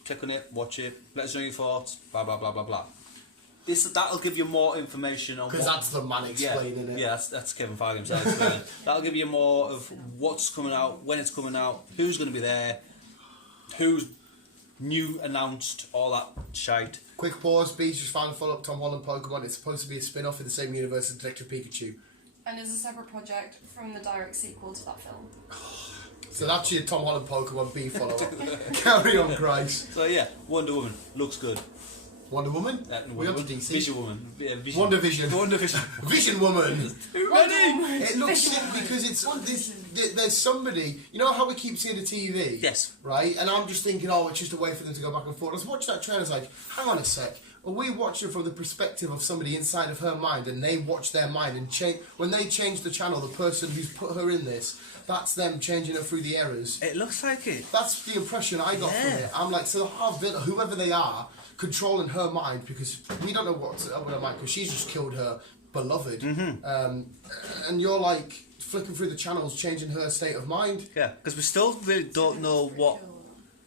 Click on it, watch it, let us know your thoughts. Blah blah blah blah blah. That'll give you more information on. Because that's the man explaining it. Yeah, that's Kevin Feige himself explaining. That'll give you more of what's coming out, when it's coming out, who's going to be there, who's new announced, all that shite. Quick pause, Beach just found a follow-up Tom Holland Pokemon. It's supposed to be a spin-off in the same universe as Detective Pikachu. and is a separate project from the direct sequel to that film. So that's your Tom Holland Pokemon B follow-up. Carry on, Christ. So yeah, Wonder Woman looks good. Wonder Woman? We Wonder on to DC. Vision Woman. Yeah, Vision. Wonder Vision. Wonder Vision. Vision Woman. Too many. It looks Vision sick Woman. because it's Wonder this. Vision. There's somebody. You know how we keep seeing the TV. Yes. Right, and I'm just thinking, oh, it's just a way for them to go back and forth. I was watching that trailer. I was like, hang on a sec. Are we watching from the perspective of somebody inside of her mind, and they watch their mind and change? When they change the channel, the person who's put her in this, that's them changing her through the errors. It looks like it. That's the impression I got from Yeah. it. I'm like, so whoever they are, controlling her mind, because we don't know what's up with her mind, because she's just killed her beloved. And you're like flicking through the channels, changing her state of mind. Yeah, because we still really don't know what.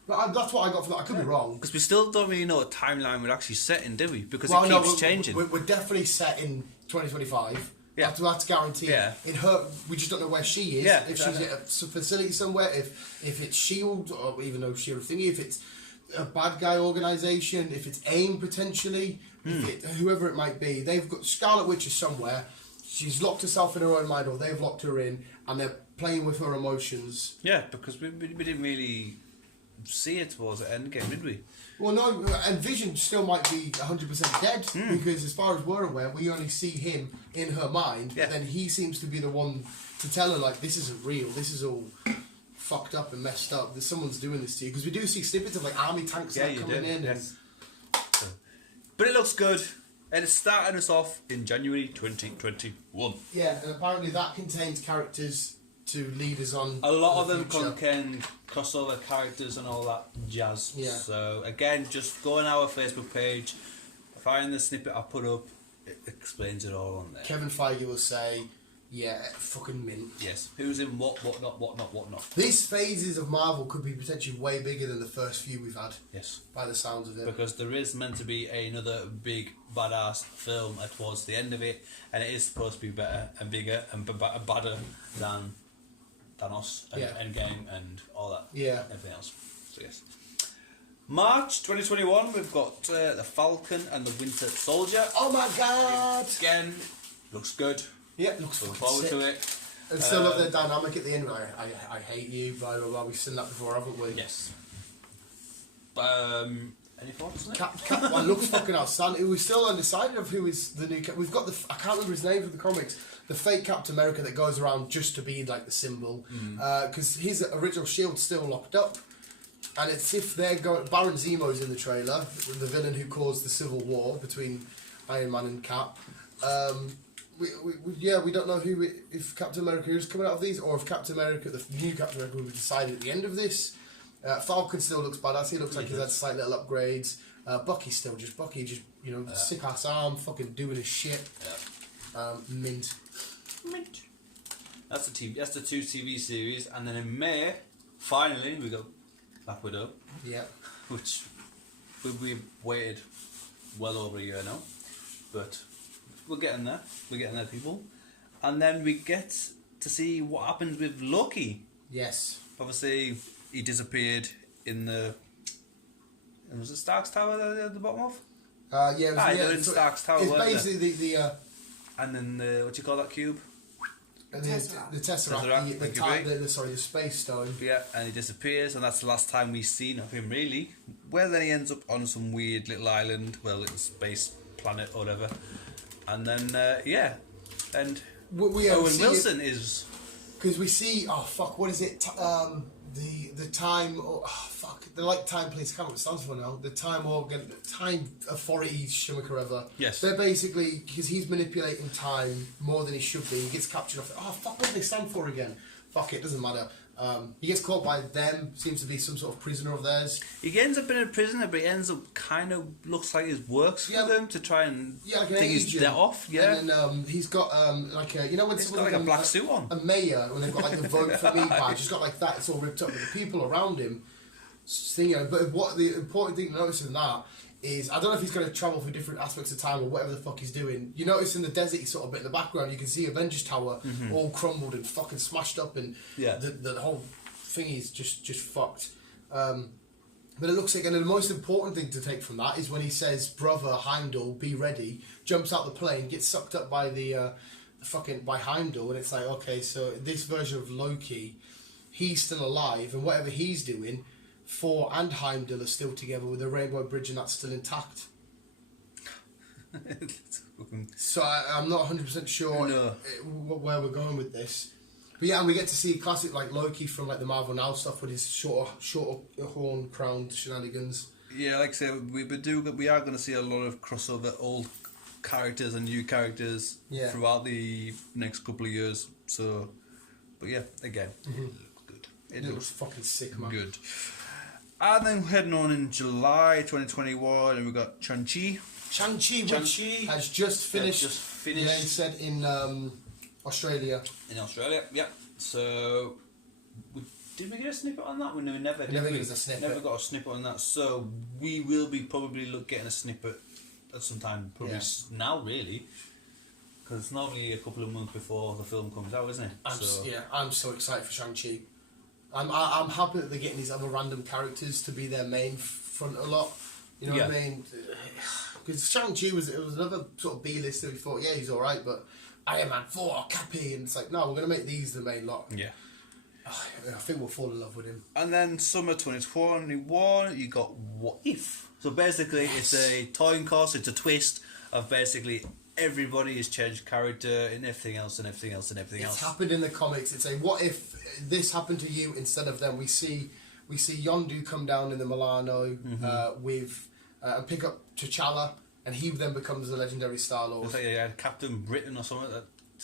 But that's what I got from that. I could be wrong. Because we still don't really know what timeline we're actually setting, do we? Because Well, it no, keeps changing. We're definitely set in 2025. Yeah. That's guaranteed. Yeah. In her, we just don't know where she is. Yeah, If exactly. she's at a facility somewhere, if it's S.H.I.E.L.D., or even though S.H.I.E.L.D. thingy, if it's a bad guy organisation, if it's AIM potentially, whoever it might be. They've got Scarlet Witch is somewhere. She's locked herself in her own mind, or they've locked her in, and they're playing with her emotions. Yeah, because we didn't really see it towards the end game, did we? Well, no, and Vision still might be 100% dead, because as far as we're aware, we only see him in her mind, Yeah. but then he seems to be the one to tell her, like, this isn't real, this is all fucked up and messed up, that someone's doing this to you, because we do see snippets of, like, army tanks Yeah, like, you coming do. in. Yes. But it looks good, and it's starting us off in January 2021. Yeah, and apparently that contains characters to lead us on. A lot of to the them future. can crossover characters and all that jazz. Yeah. So again, just go on our Facebook page, find the snippet I put up. It explains it all on there. Kevin Feige will say, yeah, fucking mint. Yes. Who's in what not. These phases of Marvel could be potentially way bigger than the first few we've had, Yes. by the sounds of it. Because there is meant to be another big badass film towards the end of it, and it is supposed to be better and bigger and badder than Thanos and Yeah. Endgame and all that. Yeah. Everything else. So yes. March 2021, we've got the Falcon and the Winter Soldier. Oh my god! Again, looks good. Yeah, looks Looking fucking forward sick. to it. And still love their dynamic at the end. I hate you, blah blah blah. We've seen that before, haven't we? Yes. Any thoughts on it? Cap One looks fucking outstanding. We're still undecided of who is the new. We've got I can't remember his name from the comics. The fake Captain America that goes around just to be like the symbol, because his original shield's still locked up, and it's if they're going. Baron Zemo's in the trailer, the villain who caused the civil war between Iron Man and Cap. We don't know if Captain America is coming out of these, or if Captain America, the new Captain America, will be decided at the end of this. Falcon still looks badass. He looks like he's had slight little upgrades. Bucky's still just Bucky, sick ass arm, fucking doing his shit. Yeah. Mint. That's the 2 TV series, and then in May, finally we got Black Widow. Yeah. Which we've waited well over a year now, but we're getting there. We're getting there, people. And then we get to see what happens with Loki. Yes. Obviously, he disappeared in the. Was it Stark's Tower at the bottom of? Yeah, they're in Stark's Tower. It's basically the and then what do you call that cube? The Tesseract, the Space Stone. Yeah, and he disappears, and that's the last time we've seen of him, really. Well, then he ends up on some weird little island, little space planet or whatever. And then, and Owen Wilson is... Because we see, what is it? The time, they're like time police, I can't remember what it stands for now. The time authority, whatever. Yes. They're basically, because he's manipulating time more than he should be, he gets captured off what do they stand for again? Fuck it, doesn't matter. He gets caught by them, seems to be some sort of prisoner of theirs. He ends up being a prisoner, but he ends up kind of looks like it works for them to try and take his debt off. Yeah. And then he's got when he's got like a black suit on. A mayor, when they've got like the vote for me badge, he's got like that. It's all ripped up, but the people around him, But what the important thing to notice in that is, I don't know if he's going to travel through different aspects of time or whatever the fuck he's doing. You notice in the desert sort of bit in the background, you can see Avengers Tower all crumbled and fucking smashed up, and the whole thing is just fucked. But it looks like, and the most important thing to take from that is when he says, "Brother Heimdall, be ready," jumps out the plane, gets sucked up by by Heimdall, and it's like, okay, so this version of Loki, he's still alive, and whatever he's doing, Thor and Heimdall are still together with the Rainbow Bridge, and that's still intact. So I'm not 100% sure where we're going with this. But yeah, and we get to see classic like Loki from like the Marvel Now stuff with his shorter horn crowned shenanigans. Yeah, like I said, we are going to see a lot of crossover old characters and new characters throughout the next couple of years. So, but yeah, again, it looks good. It looks fucking sick, man. Good. And then heading on in July 2021, and we've got Shang-Chi. Shang-Chi has just finished. Yeah, he said in Australia. In Australia, yeah. So, did we get a snippet on that? We never got a snippet. Never got a snippet on that. So we will be probably getting a snippet at some time, probably now, really, because it's normally a couple of months before the film comes out, isn't it? I'm so excited for Shang-Chi. I'm happy that they're getting these other random characters to be their main front a lot. You know what I mean? Because Shang-Chi was another sort of B-lister. We thought, he's all right, but Iron Man 4, Cappy, and it's like, no, we're going to make these the main lot. Yeah. I think we'll fall in love with him. And then summer 2021, you got What If? So basically, it's a toying course. It's a twist of basically everybody has changed character and everything else and everything else and everything else. It's happened in the comics. It's a what if this happened to you instead of them. We see Yondu come down in the Milano with and pick up T'Challa, and he then becomes the legendary Star-Lord. It's like Captain Britain or something.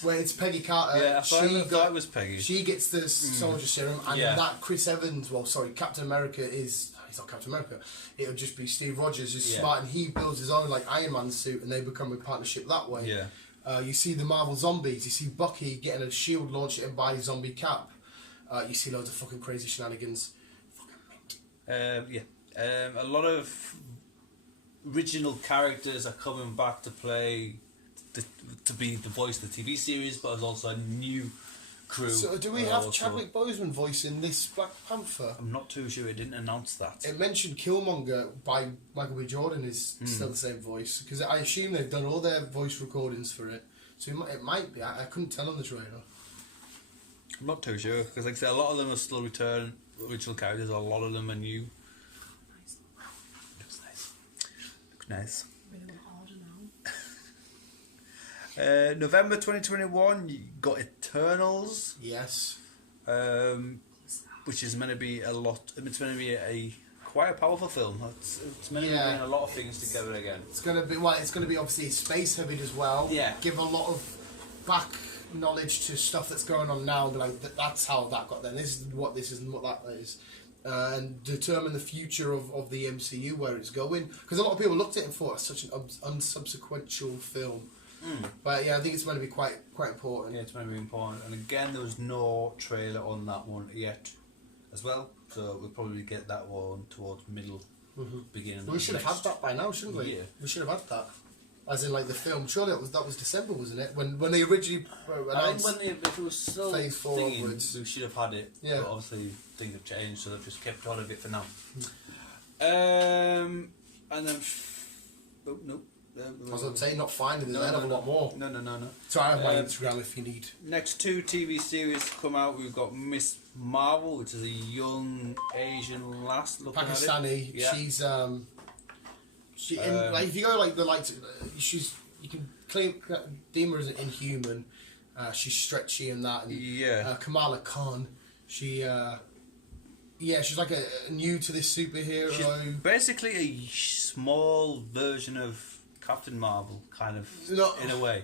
Well, it's Peggy Carter. Yeah, I thought it was Peggy. She gets the soldier serum, and that Chris Evans. Well, sorry, Captain America is. He's not Captain America. It'll just be Steve Rogers, who's smart, and he builds his own like Iron Man suit, and they become a partnership that way. Yeah. You see the Marvel zombies. You see Bucky getting a shield launched at him by Zombie Cap. You see loads of fucking crazy shenanigans. Fucking mint. A lot of original characters are coming back to play. To be the voice of the TV series, but there's also a new crew. So do we have Chadwick Boseman voicing this Black Panther? I'm not too sure. It didn't announce that. It mentioned Killmonger by Michael B. Jordan is still the same voice, because I assume they've done all their voice recordings for it. So it might be. I couldn't tell on the trailer. I'm not too sure because, like I said, a lot of them are still return original characters. A lot of them are new. Looks nice. Looks nice. Really harder now. November 2021, you got Eternals. Yes. Which is meant to be a lot. It's meant to be a quite a powerful film. It's meant to be bringing a lot of things together again. It's gonna be It's gonna be obviously space heavy as well. Yeah. Give a lot of back knowledge to stuff that's going on now. But like that's how that got there. This is what this is and what that is. And determine the future of the MCU, where it's going. Because a lot of people looked at it and thought it's such an unsubsequential film. But yeah, I think it's going to be quite important. Yeah, it's going to be important. And again, there was no trailer on that one yet as well. So we'll probably get that one towards middle, beginning. We should have had that by now, shouldn't we? Yeah. We should have had that. As in, like the film. Surely that was December, wasn't it? When they originally announced. I think if it was still phase 4 onwards. we should have had it. Yeah. But obviously things have changed, so they've just kept hold of it for now. And then, no. As I'm saying, not finding. There's a lot more. No. So I have my Instagram if you need. Next 2 TV series to come out. We've got Miss Marvel, which is a young Asian lass looking Pakistani. at it. Yeah. She's like if you go like the you can deem her as an inhuman. She's stretchy and that. And, Kamala Khan. She's like a new to this superhero. She's basically a small version of Captain Marvel, kind of, in a way.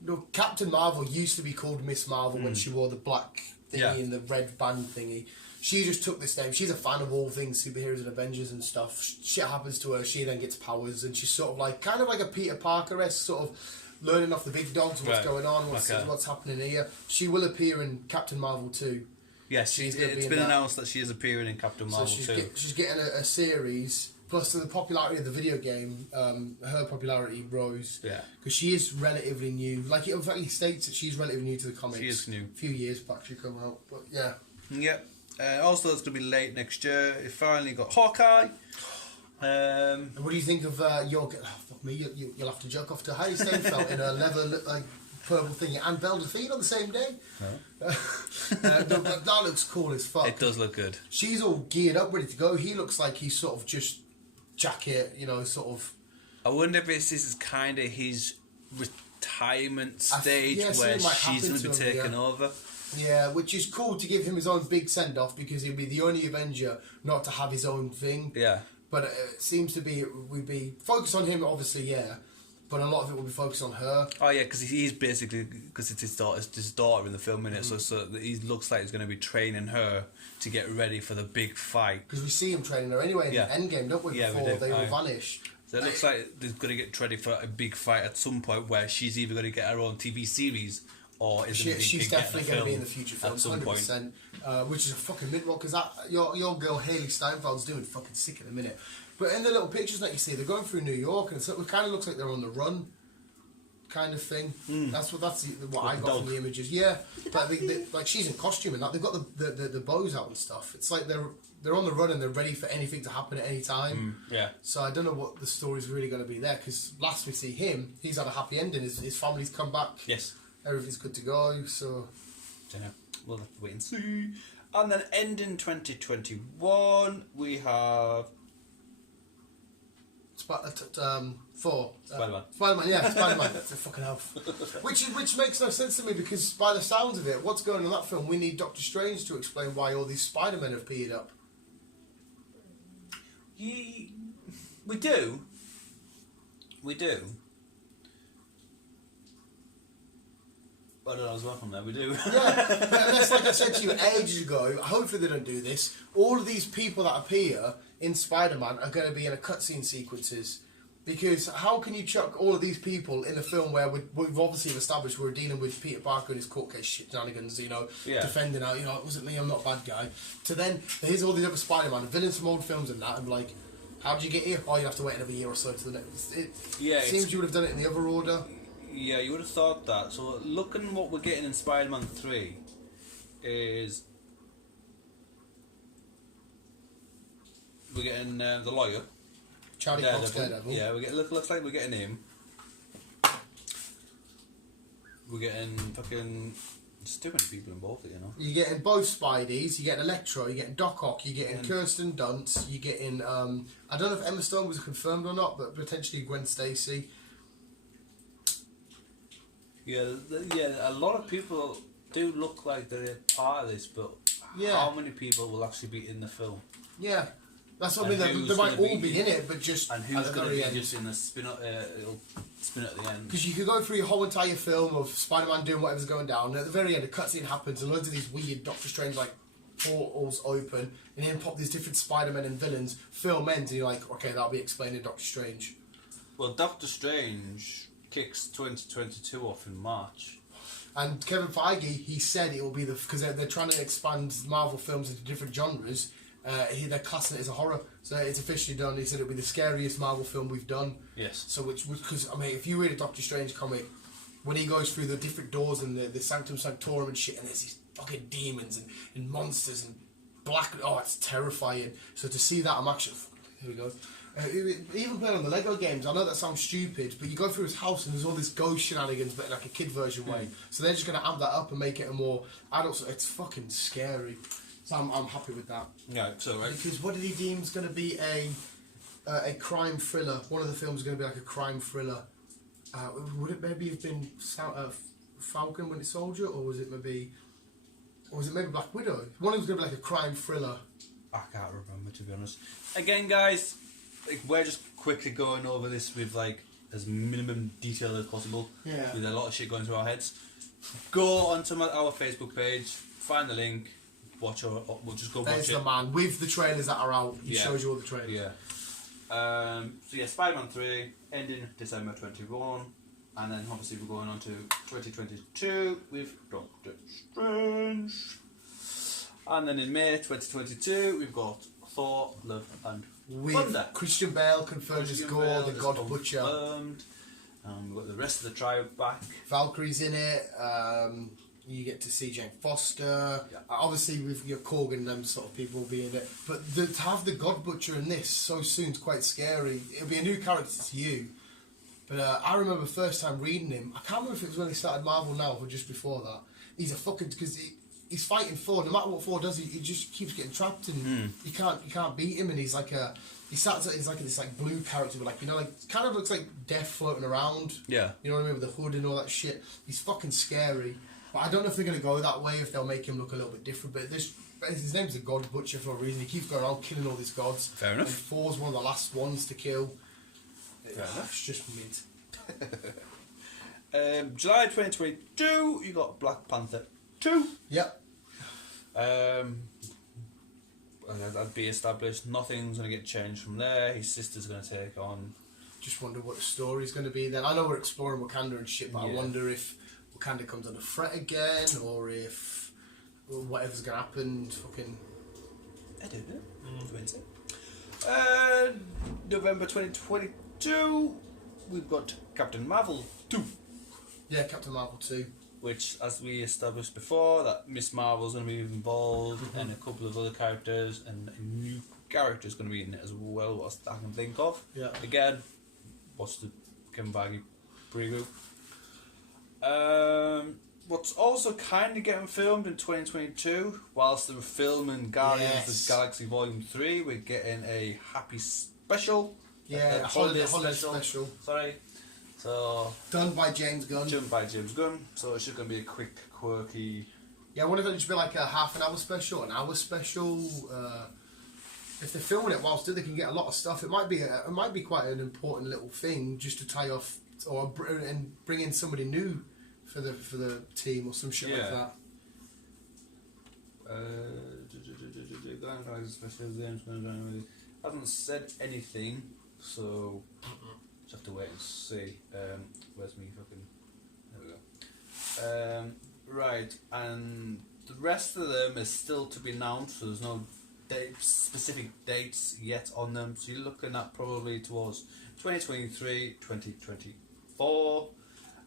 No, Captain Marvel used to be called Miss Marvel when she wore the black thingy and the red band thingy. She just took this name. She's a fan of all things superheroes and Avengers and stuff. Shit happens to her. She then gets powers, and she's sort of like kind of like a Peter Parker-esque sort of learning off the big dogs what's going on, what's happening here. She will appear in Captain Marvel 2. Yes, it's been announced that she is appearing in Captain Marvel 2. She's getting a series. Plus, the popularity of the video game, her popularity rose. Yeah. Because she is relatively new. Like, in fact, he states that she's relatively new to the comics. She is new. A few years back she come out, but yeah. Yeah. Also, it's going to be late next year. It finally got Hawkeye. And what do you think of your... Oh, fuck me, you'll have to jerk off to Harry Steinfeld in a leather, like, purple thing and Belle Delphine on the same day. No. But that looks cool as fuck. It does look good. She's all geared up, ready to go. He looks like he's sort of just... jacket, sort of. I wonder if this is kind of his retirement stage so where it might she's happen going to be to him, taken over. Yeah, which is cool to give him his own big send off because he'll be the only Avenger not to have his own thing. Yeah. But it seems to be we'd be focused on him, obviously, but a lot of it will be focused on her. Oh yeah, because he's basically it's his daughter in the film, innit? So he looks like he's going to be training her to get ready for the big fight. Because we see him training her anyway in the Endgame, don't we? Yeah, before they all vanish. So it looks like they're going to get ready for a big fight at some point where she's either going to get her own TV series or she's definitely going to be in the future film at some 100%. Which is a fucking mid-roll because your girl Haley Steinfeld's doing fucking sick in a minute. But in the little pictures that you see, they're going through New York, and it kind of looks like they're on the run, kind of thing. That's what I got from the images. Yeah, but like she's in costume and that. They've got the bows out and stuff. It's like they're on the run and they're ready for anything to happen at any time. Yeah. So I don't know what the story's really going to be there because last we see him, he's had a happy ending. His family's come back. Yes. Everything's good to go. So. Don't know. We'll have to wait and see. And then ending 2021, we have. Spider-Man, yeah, Spider-Man. Fucking hell. Which makes no sense to me because by the sounds of it, what's going on in that film, we need Doctor Strange to explain why all these Spider-Men have peed up. We do. I don't know, I was welcome there, we do. Yeah, but unless, like I said to you ages ago, hopefully they don't do this, all of these people that appear in Spider-Man are going to be in a cutscene sequences. Because how can you chuck all of these people in a film where we've obviously established we're dealing with Peter Parker and his court case shenanigans, defending out, it wasn't me, I'm not a bad guy. To then, here's all these other Spider-Man, villains from old films and that, and like, how did you get here? Oh, you have to wait another year or so to the next. It seems you would have done it in the other order. Yeah, you would have thought that. So looking what we're getting in Spider-Man 3 is we're getting the lawyer. Charlie Cox Daredevil. Yeah, looks like we're getting him. We're getting fucking There's too many people involved, you know. You're getting both Spideys, you're getting Electro, you're getting Doc Ock, you're getting Kirsten Dunst, you're getting, I don't know if Emma Stone was confirmed or not, but potentially Gwen Stacy. Yeah, a lot of people do look like they're part of this, but how many people will actually be in the film? Yeah. That's what I mean, they might all be in it, but just and who's going to be just in the it'll spin at the end. Because you could go through your whole entire film of Spider-Man doing whatever's going down, and at the very end a cutscene happens and loads of these weird Doctor Strange like portals open, and then pop these different Spider-Men and villains, film ends and you're like, okay, that'll be explained in Doctor Strange. Well, Doctor Strange kicks 2022 off in March. And Kevin Feige, he said it will be because they're trying to expand Marvel films into different genres. They're classing it as a horror, so it's officially done. He said it'll be the scariest Marvel film we've done. Yes. So because I mean, if you read a Doctor Strange comic, when he goes through the different doors and the Sanctum Sanctorum and shit, and there's these fucking demons and monsters and black. Oh, it's terrifying. So to see that, I'm actually here we go. Even playing on the Lego games, I know that sounds stupid, but you go through his house and there's all this ghost shenanigans, but in like a kid version way. So they're just gonna amp that up and make it a more adult. So it's fucking scary. So I'm happy with that. Yeah, so right. Because what did he deem is going to be a crime thriller? One of the films is going to be like a crime thriller. Would it maybe have been Falcon Winter Soldier, or was it maybe Black Widow? One of them was going to be like a crime thriller. I can't remember, to be honest. Again, guys, like, we're just quickly going over this with like as minimum detail as possible. Yeah. With a lot of shit going through our heads. Go onto our Facebook page, find the link. We'll just go watch it. There's the man with the trailers that are out. He shows you all the trailers. Yeah. So yeah, Spider-Man 3 ending December 21, and then obviously we're going on to 2022 with Doctor Strange, and then in May 2022 we've got Thor: Love and Thunder. Christian Bale confirmed as Gore, the God Butcher. We've got the rest of the tribe back. Valkyrie's in it. You get to see Jane Foster. Yeah. Obviously, with your Korg and them sort of people will be in it. But to have the God Butcher in this so soon is quite scary. It'll be a new character to you. But I remember first time reading him. I can't remember if it was when he started Marvel now or just before that. He's a fucking... Because he's fighting Thor. No matter what Thor does, he just keeps getting trapped and you can't beat him. And he's like a... He's like this like blue character with like, you know, like kind of looks like Death floating around. Yeah. You know what I mean? With the hood and all that shit. He's fucking scary. But I don't know if they're going to go that way, if they'll make him look a little bit different. But his name's the God Butcher for a reason. He keeps going around killing all these gods. Fair enough. And Thor's one of the last ones to kill. Fair enough. It's just mint. July 2022, you got Black Panther 2. Yep. That'd be established. Nothing's going to get changed from there. His sister's going to take on... Just wonder what the story's going to be then. I know we're exploring Wakanda and shit, but I wonder if Wakanda comes under threat again, or if whatever's going to happen, fucking... I don't know. November 2022, we've got Captain Marvel 2. Yeah, Captain Marvel 2. Which, as we established before, that Miss Marvel's going to be involved, and a couple of other characters, and a new character's going to be in it as well, what I can think of. Yeah. Again, what's the Kevin Feige reboot? What's also kind of getting filmed in 2022, whilst they were filming Guardians of the Galaxy Volume 3, we're getting a happy special. Yeah, a holiday special. Sorry. So done by James Gunn. So it's just going to be a quick, quirky... Yeah, I wonder if it'll just be like a half an hour special, an hour special. If they're filming it whilst they can get a lot of stuff, it might be quite an important little thing just to tie off and bring in somebody new for the team or some shit like that. Hasn't said anything, so just have to wait and see. Where's me fucking... There we go. Right, and the rest of them is still to be announced, so there's no specific dates yet on them, so you're looking at probably towards 2023, 2024.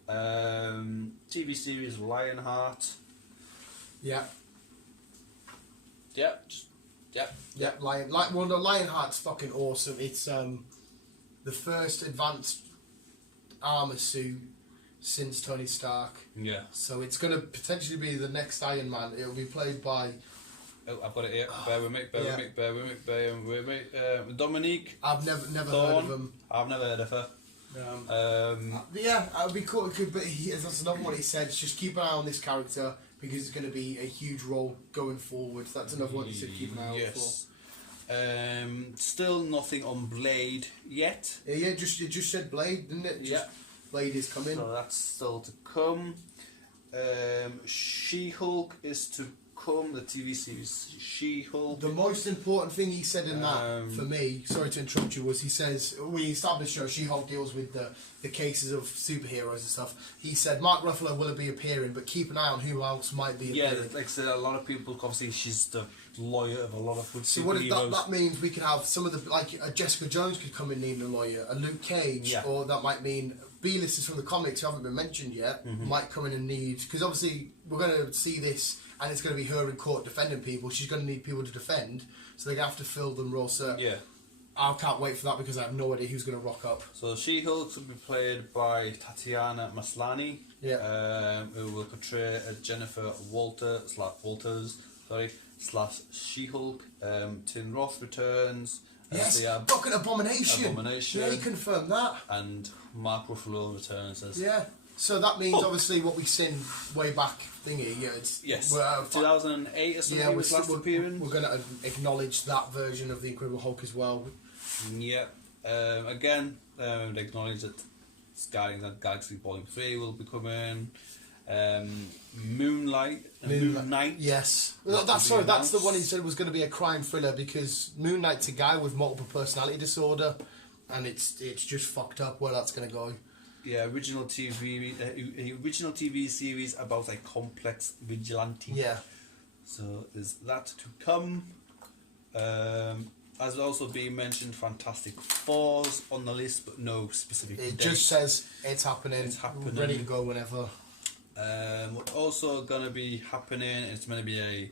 TV series Lionheart. Yeah. Lionheart's fucking awesome. It's the first advanced armor suit since Tony Stark. Yeah. So it's going to potentially be the next Iron Man. It'll be played by... Oh, I've got it here. Bear with me. Dominique. I've never Thorne. heard of him. I've never heard of her. But yeah, it would be cool. But that's another one he said. Just keep an eye on this character because it's going to be a huge role going forward. That's another one he said keep an eye out for. Still nothing on Blade yet. Yeah, it just said Blade, didn't it? Just Blade is coming. So that's still to come. She-Hulk is to come. The TV series She-Hulk. The most important thing he said in that, for me, sorry to interrupt you, was he says, we established She-Hulk deals with the cases of superheroes and stuff. He said Mark Ruffalo will be appearing, but keep an eye on who else might be appearing. Yeah, like I said, a lot of people, obviously she's the lawyer of a lot of good so what superheroes. that means we could have some of the, like Jessica Jones could come in needing a lawyer, a Luke Cage, or that might mean B-listers from the comics who haven't been mentioned yet might come in and need, because obviously we're going to see this and it's going to be her in court defending people. She's going to need people to defend, so they're going to have to fill them roles. So I can't wait for that because I have no idea who's going to rock up. So She-Hulk will be played by Tatiana Maslany, who will portray Jennifer Walters / She-Hulk. Tim Roth returns. Yes, fucking Abomination. Yeah, he confirmed that. And Mark Ruffalo returns as... Yeah. So that means obviously what we seen way back thingy. Yeah, it's 2008 or something. Was last appearing. We're going to acknowledge that version of the Incredible Hulk as well. Yeah. Again, they acknowledge that Guardians of the Galaxy Volume 3 will be coming. Moon Knight. Yes. That's the one he said was going to be a crime thriller because Moon Knight's a guy with multiple personality disorder, and it's just fucked up where that's going to go. Yeah, original TV series about a complex vigilante. Yeah. So there's that to come. As also being mentioned, Fantastic Four's on the list, but no specific date. It just says it's happening. It's happening. Ready to go whenever. What's also going to be happening, it's going to be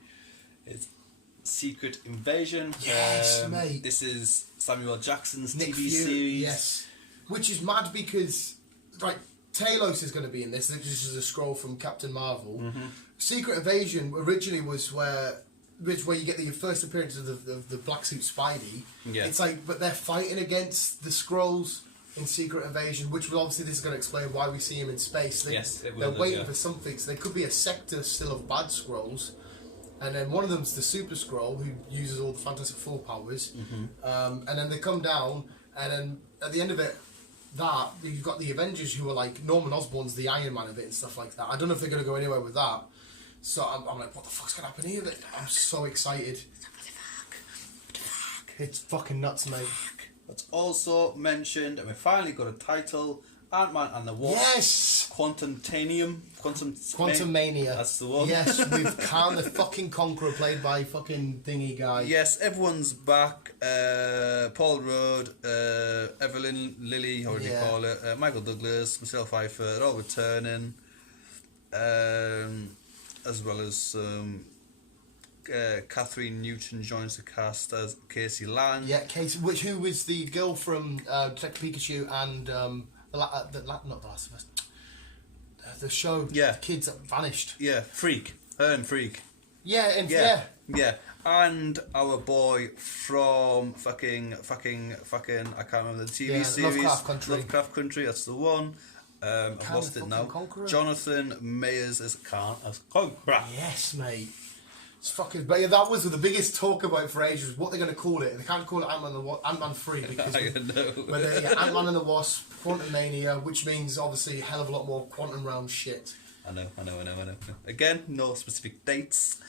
it's Secret Invasion. Yes, mate. This is Samuel Jackson's Nick TV Fury, series. Yes. Which is mad because, Talos is going to be in this. This is a scroll from Captain Marvel. Secret Invasion originally was where you get the first appearance of the black suit Spidey. Yeah. It's but they're fighting against the Skrulls in Secret Invasion, which will obviously this is going to explain why we see him in space. They're waiting for something, so there could be a sector still of bad Skrulls, and then one of them's the Super Skrull who uses all the Fantastic Four powers, and then they come down, and then at the end of it, you've got the Avengers who are Norman Osborn's the Iron Man of it and stuff like that. I don't know if they're going to go anywhere with that. So I'm like, what the fuck's going to happen here? I'm so excited. What the fuck? It's fucking nuts, mate. That's also mentioned, and we finally got a title, Ant-Man and the Wasp. Yes! Quantumania. That's the one. Yes, with Khan the fucking Conqueror, played by fucking thingy guy. Yes, everyone's back. Paul Rudd, Evelyn Lilly, how do you call it? Michael Douglas, Michelle Pfeiffer, they're all returning. As well as Catherine Newton joins the cast as Casey Lang. Yeah, Casey, who was the girl from Detective Pikachu and not The Last of Us, the show. Yeah, the kids that vanished. Yeah, Freak, her and Freak. Yeah, and our boy from fucking I can't remember the TV series. Lovecraft Country. That's the one. I've lost it now. Conqueror? Jonathan Mayers as Conqueror. Yes, mate. It's fucking. But that was the biggest talk about for ages. What they're going to call it? They can't call it Ant-Man 3 because Ant-Man and the Wasp, Quantumania, which means obviously a hell of a lot more quantum realm shit. I know. Again, no specific dates.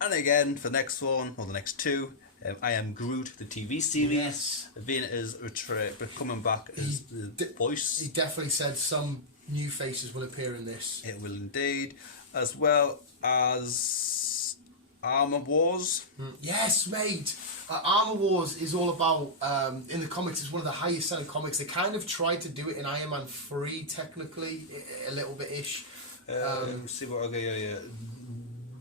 And again, for the next one or the next two, I Am Groot, the TV series. Yes. Vin is coming back as the voice. He definitely said some new faces will appear in this. It will indeed, as well as Armor Wars. Yes, mate. Armor Wars is all about, in the comics, it's one of the highest selling comics. They kind of tried to do it in Iron Man 3, technically, a little bit-ish. See what, okay,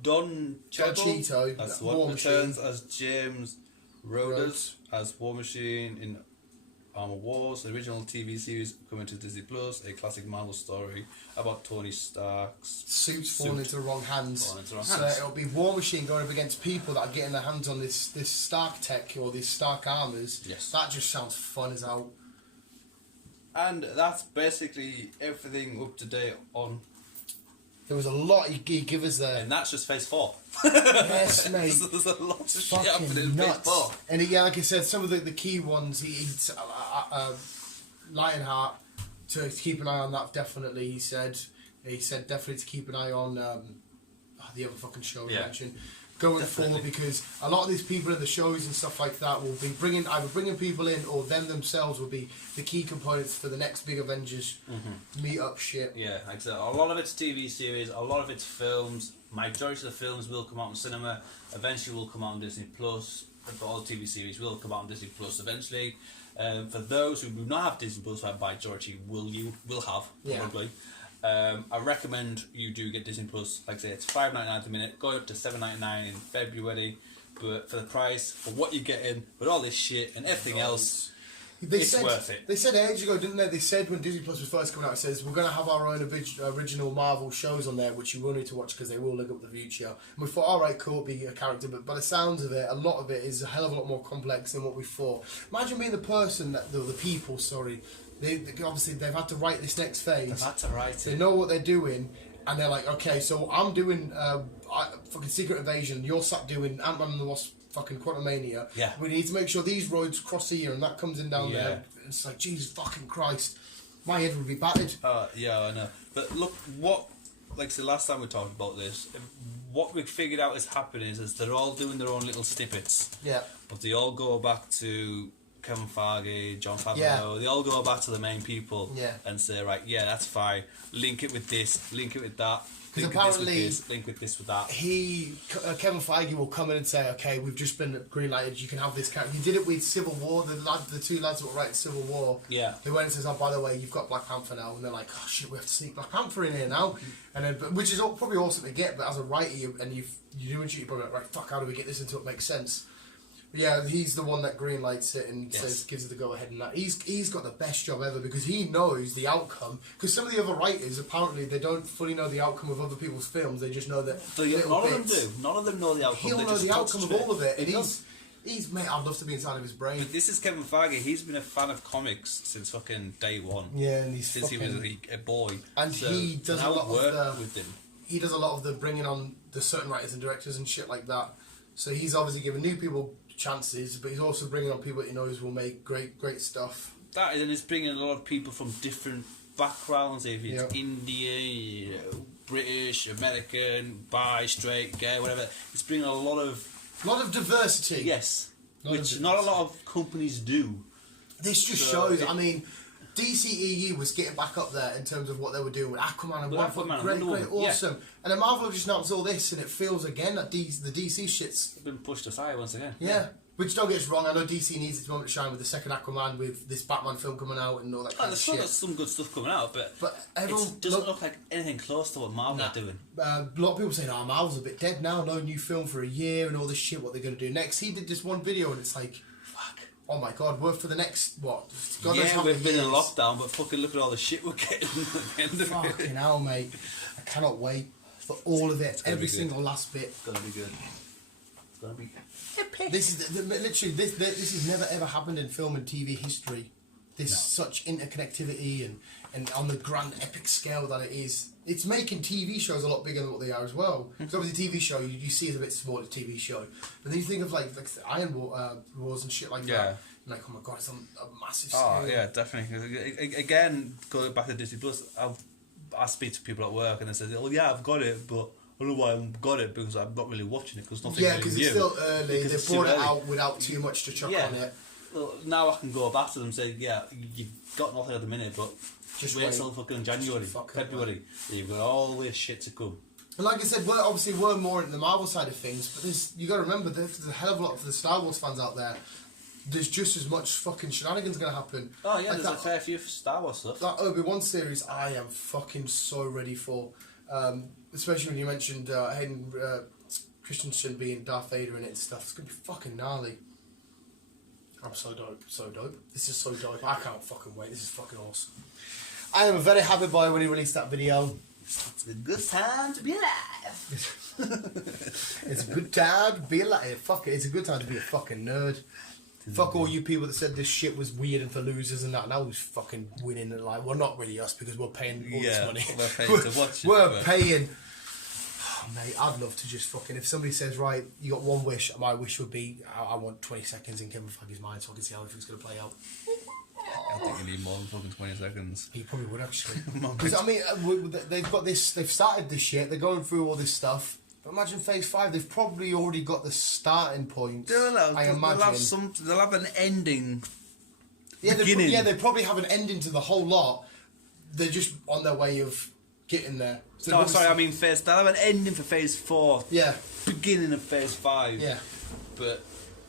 Don Cheadle as War Machine, as James Rhodes as War Machine in Armor Wars, the original TV series coming to Disney Plus, a classic Marvel story about Tony Stark's suits falling into the wrong hands. So hands. it'll be War Machine going up against people that are getting their hands on this Stark tech or these Stark armors. Yes. That just sounds fun as hell. And that's basically everything up to date on. There was a lot he gave us there. And that's just Phase 4. Yes, mate. There's a lot of shit Fucking happening in Phase nuts. 4. And yeah, like I said, some of the key ones, Lionheart, to keep an eye on that, definitely, he said definitely to keep an eye on the other fucking show we mentioned. Going Definitely. forward, because a lot of these people in the shows and stuff like that will be either bringing people in, or them themselves will be the key components for the next big Avengers meet-up shit. Yeah, like I said, a lot of it's TV series, a lot of it's films. Majority of the films will come out in cinema. Eventually will come out on Disney Plus. But all the TV series will come out on Disney Plus eventually. For those who do not have Disney Plus, a majority will have, probably. I recommend you do get Disney Plus. Like I say, it's $5.99 at the minute, going up to $7.99 in February. But for the price, for what you're getting, with all this shit and everything else, it's worth it. They said ages ago, didn't they? They said when Disney Plus was first coming out, it says we're going to have our own original Marvel shows on there, which you will need to watch because they will link up the future. And we thought, all right, cool, be a character, but by the sounds of it, a lot of it is a hell of a lot more complex than what we thought. Imagine being the person the people, sorry. They obviously they've had to write this next phase. They've had to write They it. know what they're doing, and they're like, okay, so I'm doing fucking Secret Invasion. You're sat doing Ant-Man and the Wasp, fucking Quantumania. Yeah. We need to make sure these roads cross here, and that comes in down Yeah. there. It's like, Jesus fucking Christ, my head would be battered. Yeah, I know. But look, like I said, last time we talked about this, what we figured out is happening is they're all doing their own little snippets. Yeah. But they all go back to Kevin Feige, John Favreau. Yeah. They all go back to the main people. Yeah. And say, right, yeah, that's fine. Link it with this. Link it with that. Because Link with apparently this with this. Link with this with that. Kevin Feige will come in and say, okay, we've just been greenlighted, you can have this character. He did it with Civil War, the two lads that were writing Civil War. Yeah. They went and says, oh, by the way, you've got Black Panther now. And they're like, oh shit, we have to sneak Black Panther in here now. And then, which is probably awesome to get, but as a writer, you're doing shit, you're probably like, right, fuck, how do we get this until it makes sense? But yeah, he's the one that greenlights it and says, gives it the go ahead and that. He's got the best job ever because he knows the outcome. Because some of the other writers, apparently, they don't fully know the outcome of other people's films. They just know that None of them do. None of them know the outcome. He'll They know just the outcome of concentrate. all of it. And He he's mate, I'd love to be inside of his brain. But this is Kevin Feige. He's been a fan of comics since fucking day one. Yeah, and he's Since he was a boy. And So, he does a I lot would of work the... with him. He does a lot of the bringing on the certain writers and directors and shit like that. So he's obviously giving new people chances, but he's also bringing on people that he knows will make great stuff. That and it's bringing a lot of people from different backgrounds. If it's Yeah. Indian, British, American, bi, straight, gay, whatever. It's bringing a lot of diversity. yes, Lot of which not a lot of companies do. This just So shows. I mean, DCEU was getting back up there in terms of what they were doing with Aquaman and With Wonder Aquaman Woman. and Great, Wonder Woman, awesome. And then Marvel have just announced all this, and it feels again that the DC shit's Been pushed aside once again. yeah. Which don't get us wrong, I know DC needs its moment to shine with the second Aquaman, with this Batman film coming out and all that Oh, kind of there's still shit. got some good stuff coming out, but it everyone doesn't look like anything close to what Marvel are doing. A lot of people saying, "Oh, Marvel's a bit dead now. No new film for a year, and all this shit. What they're going to do next?" He did this one video, and it's like, fuck. Oh my god, worth for the next what? God knows Yeah, how we've many been in years. lockdown, but fucking look at all the shit we're getting at the end of it. Fucking hell, mate! I cannot wait for all of it, gonna every be good. single last bit. It's gonna be good. It's gonna be epic. This is literally this has never ever happened in film and TV history. This such interconnectivity and on the grand epic scale that it is. It's making TV shows a lot bigger than what they are as well. Because obviously TV show you see as a bit smaller TV show. But then you think of like the Iron Wars and shit like Yeah. that. And like, oh my god, it's on a massive scale. Oh yeah, definitely. Again, going back to Disney Plus, I speak to people at work and they say, "Oh yeah, I've got it, but I don't know why I've got it because I'm not really watching it because nothing." Yeah, really because new." it's still early. Because They it's brought too it early. out without too much to chuck Yeah. on it. Well, now I can go back to them and say, "Yeah, you've got nothing at the minute, but Just wait wait. till fucking January, Fuck it, February. You've got all this shit to come." And like I said, we're more into the Marvel side of things, but you got to remember there's a hell of a lot for the Star Wars fans out there. There's just as much fucking shenanigans going to happen. Oh yeah, Like there's a fair few Star Wars stuff. That Obi-Wan series, I am fucking so ready for. Especially when you mentioned Hayden Christensen being Darth Vader in it and stuff. It's going to be fucking gnarly. I'm so dope, so dope. This is so dope. I can't fucking wait. This is fucking awesome. I am a very happy boy when he released that video. It's a good time to be alive. It's a good time to be alive. Fuck it, it's a good time to be a fucking nerd. Fuck all you people that said this shit was weird and for losers and that. Now who's fucking winning and like, well, not really us because we're paying all this money. We're paying to watch it. We're paying. Oh, mate, I'd love to just fucking, if somebody says, right, you got one wish, my wish would be, I want 20 seconds in Kevin Feige's mind so I can see how everything's going to play out. I think you need more than fucking 20 seconds. He probably would actually. Because, I mean, they've got this, they've started this shit, they're going through all this stuff. But imagine Phase 5, they've probably already got the starting point. I imagine. They'll have an ending. Yeah, they probably have an ending to the whole lot. They're just on their way of getting there. So no, sorry, I mean Phase. They'll have an ending for Phase 4. Yeah. Beginning of Phase 5. Yeah. But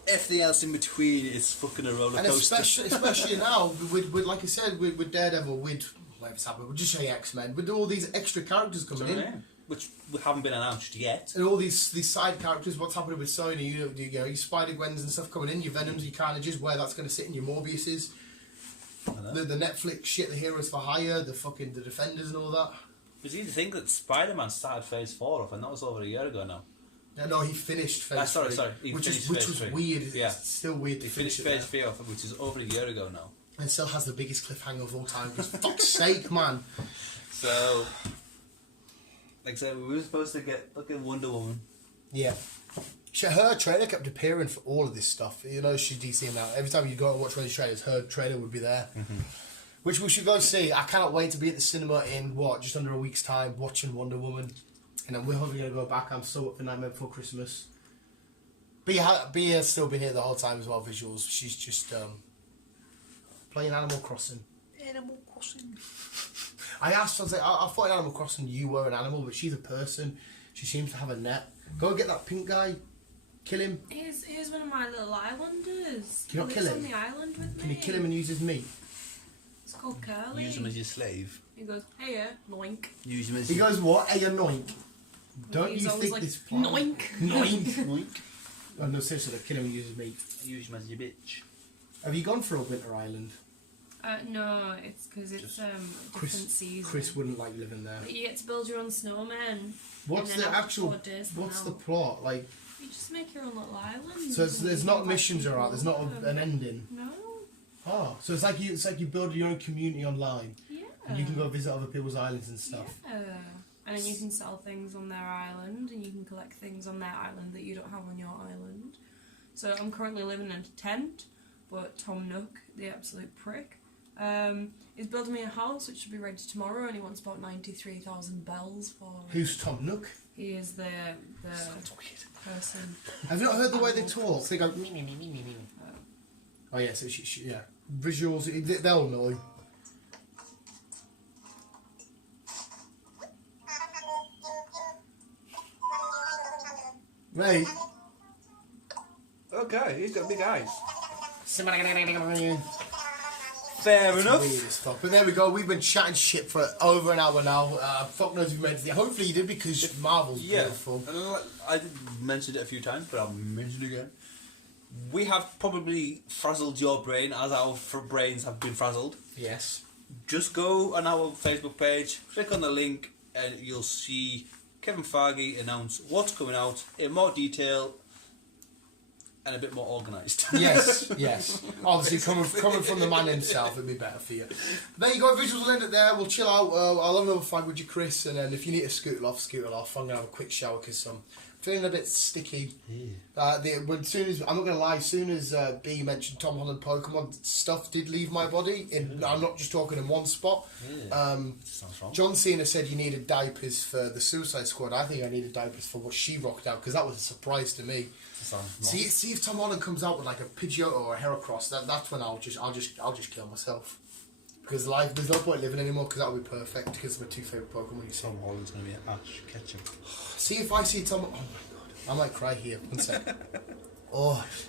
everything else in between is fucking a roller coaster. And especially now, with like I said, with Daredevil, with whatever's happening, we'll just say X-Men, with all these extra characters coming in. Which haven't been announced yet. And all these side characters, what's happening with Sony, you know, your Spider-Gwens and stuff coming in, your Venoms, your Carnages, where that's going to sit in your Morbiuses. The Netflix shit, the Heroes for Hire, the Defenders and all that. But you think that Spider-Man started Phase 4 off, and that was over a year ago now. No, he finished Phase 3. Sorry. Which was weird. Yeah. It's still weird to He finished Phase 3 off, which is over a year ago now. And still has the biggest cliffhanger of all time. For fuck's sake, man. So... Like I said, we were supposed to get fucking Wonder Woman. Yeah. Her trailer kept appearing for all of this stuff. You know, she's DC now. Every time you go and watch one of these trailers, her trailer would be there. Mm-hmm. Which we should go see. I cannot wait to be at the cinema in, just under a week's time, watching Wonder Woman. And then we're hopefully going to go back. I'm so up for Nightmare Before Christmas. Bea's still been here the whole time as well, visuals. She's just playing Animal Crossing. Animal Crossing. I asked, I was like, I thought in Animal Crossing you were an animal, but she's a person. She seems to have a net. Go and get that pink guy. Kill him. Here's one of my little islanders. Can you not kill him? On the island with Can me. you kill him and use his meat? It's called Curly. Use him as your slave. He goes, hey, noink. Use him as He goes, what? Hey, noink. Don't He's you always think like, this plan? Noink. Noink. Noink. Oh, no, seriously, kill him and use his meat. Use him as your bitch. Have you gone for a winter island? No, it's because it's different season. Chris wouldn't like living there. But you get to build your own snowman. What's the actual... What's the plot? Like... You just make your own little island. So there's not missions around. There's not an ending. No. Oh, so it's like you build your own community online. Yeah. And you can go visit other people's islands and stuff. Yeah. And then you can sell things on their island, and you can collect things on their island that you don't have on your island. So I'm currently living in a tent, but Tom Nook, the absolute prick, is building me a house which should be ready tomorrow, and he wants about 93,000 bells for it. Who's Tom Nook? He is the person. Have you not heard the way they talk? They go me. Oh yeah, so yeah. Visuals, they'll know. Right. Okay, he's got big eyes. Fair enough. Weird as fuck. But there we go. We've been chatting shit for over an hour now. Fuck knows if you made it. Hopefully you did because Marvel's beautiful. I did mention it a few times, but I'll mention it again. We have probably frazzled your brain as our brains have been frazzled. Yes. Just go on our Facebook page, click on the link, and you'll see Kevin Feige announce what's coming out in more detail and a bit more organised. Yes. Obviously, coming from the man himself, it'd be better for you. There you go, visuals will end it there. We'll chill out. I'll have another fight with you, Chris, and then if you need to scootle off. I'm going to have a quick shower because I'm feeling a bit sticky. I'm not going to lie, as soon as B mentioned Tom Holland Pokemon, stuff did leave my body. I'm not just talking in one spot. John Cena said you needed diapers for the Suicide Squad. I think I needed diapers for what she rocked out because that was a surprise to me. See if Tom Holland comes out with like a Pidgeotto or a Heracross, that's when I'll just kill myself. Because there's no point living anymore because that would be perfect because my two favourite Pokemon you see. Tom Holland's going to be Ash Ketchum. See if I see Tom... Oh my god. I might cry here. One sec.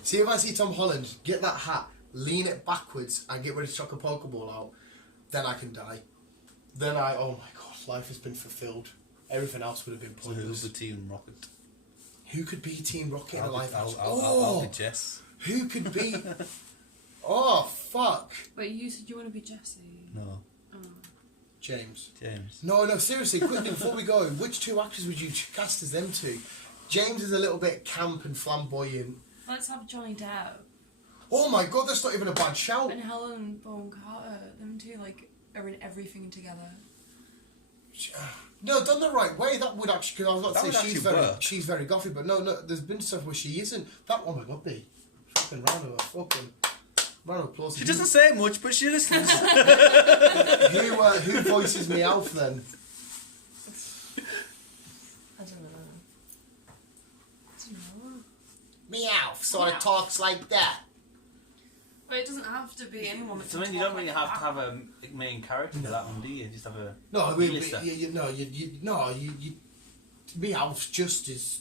See if I see Tom Holland, get that hat, lean it backwards and get ready to chuck a Pokeball out, then I can die. Then oh my god, life has been fulfilled. Everything else would have been pointless. So who's the Team Rocket? Who could be Team Rocket in a live match? I'll be Jess. Who could be... Oh, fuck. Wait, you said you want to be Jessie? No. Oh. James. No, seriously, quickly, before we go, which 2 actors would you cast as them 2? James is a little bit camp and flamboyant. Let's have Johnny Depp. Oh my god, that's not even a bad shout. And Helen Bonham Carter. Them 2, like, are in everything together. No, done the right way, that would actually, because I was about to That say would she's very gothy, but no, there's been stuff where she isn't. That one, oh my god, fucking round of applause. She doesn't say much, but she listens. Who voices Meowth then? I don't know. Meowth sort of talks like that. But it doesn't have to be anyone. So then you don't really have to have a main character for that one, do you? Just have a Meowth's just as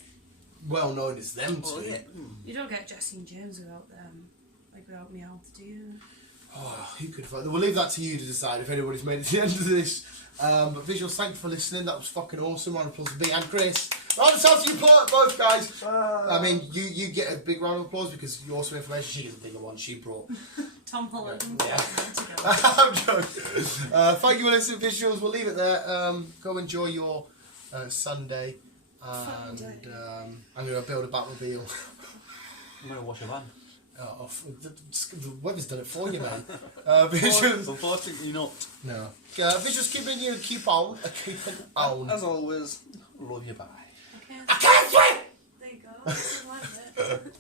well known as them 2. yeah. You don't get Jessie and James without them. Like without Meowth, do you? Oh, who could find? We'll leave that to you to decide if anybody's made it to the end of this. But Visuals, thank you for listening. That was fucking awesome. Round of applause to B and Chris. Round of applause to you both, guys. I mean, you get a big round of applause because you're awesome information. She gets a bigger one. She brought. Tom Holland. Yeah. I'm joking. Thank you for listening, Visuals. We'll leave it there. Go enjoy your Sunday. And I'm going to build a Batmobile. I'm going to wash a van. Oh, the weather's done it for you, man. Visuals. Unfortunately not. No. Visuals, keeping you keep on. As always, love you, bye. Okay. I can't wait! There you go. I like it.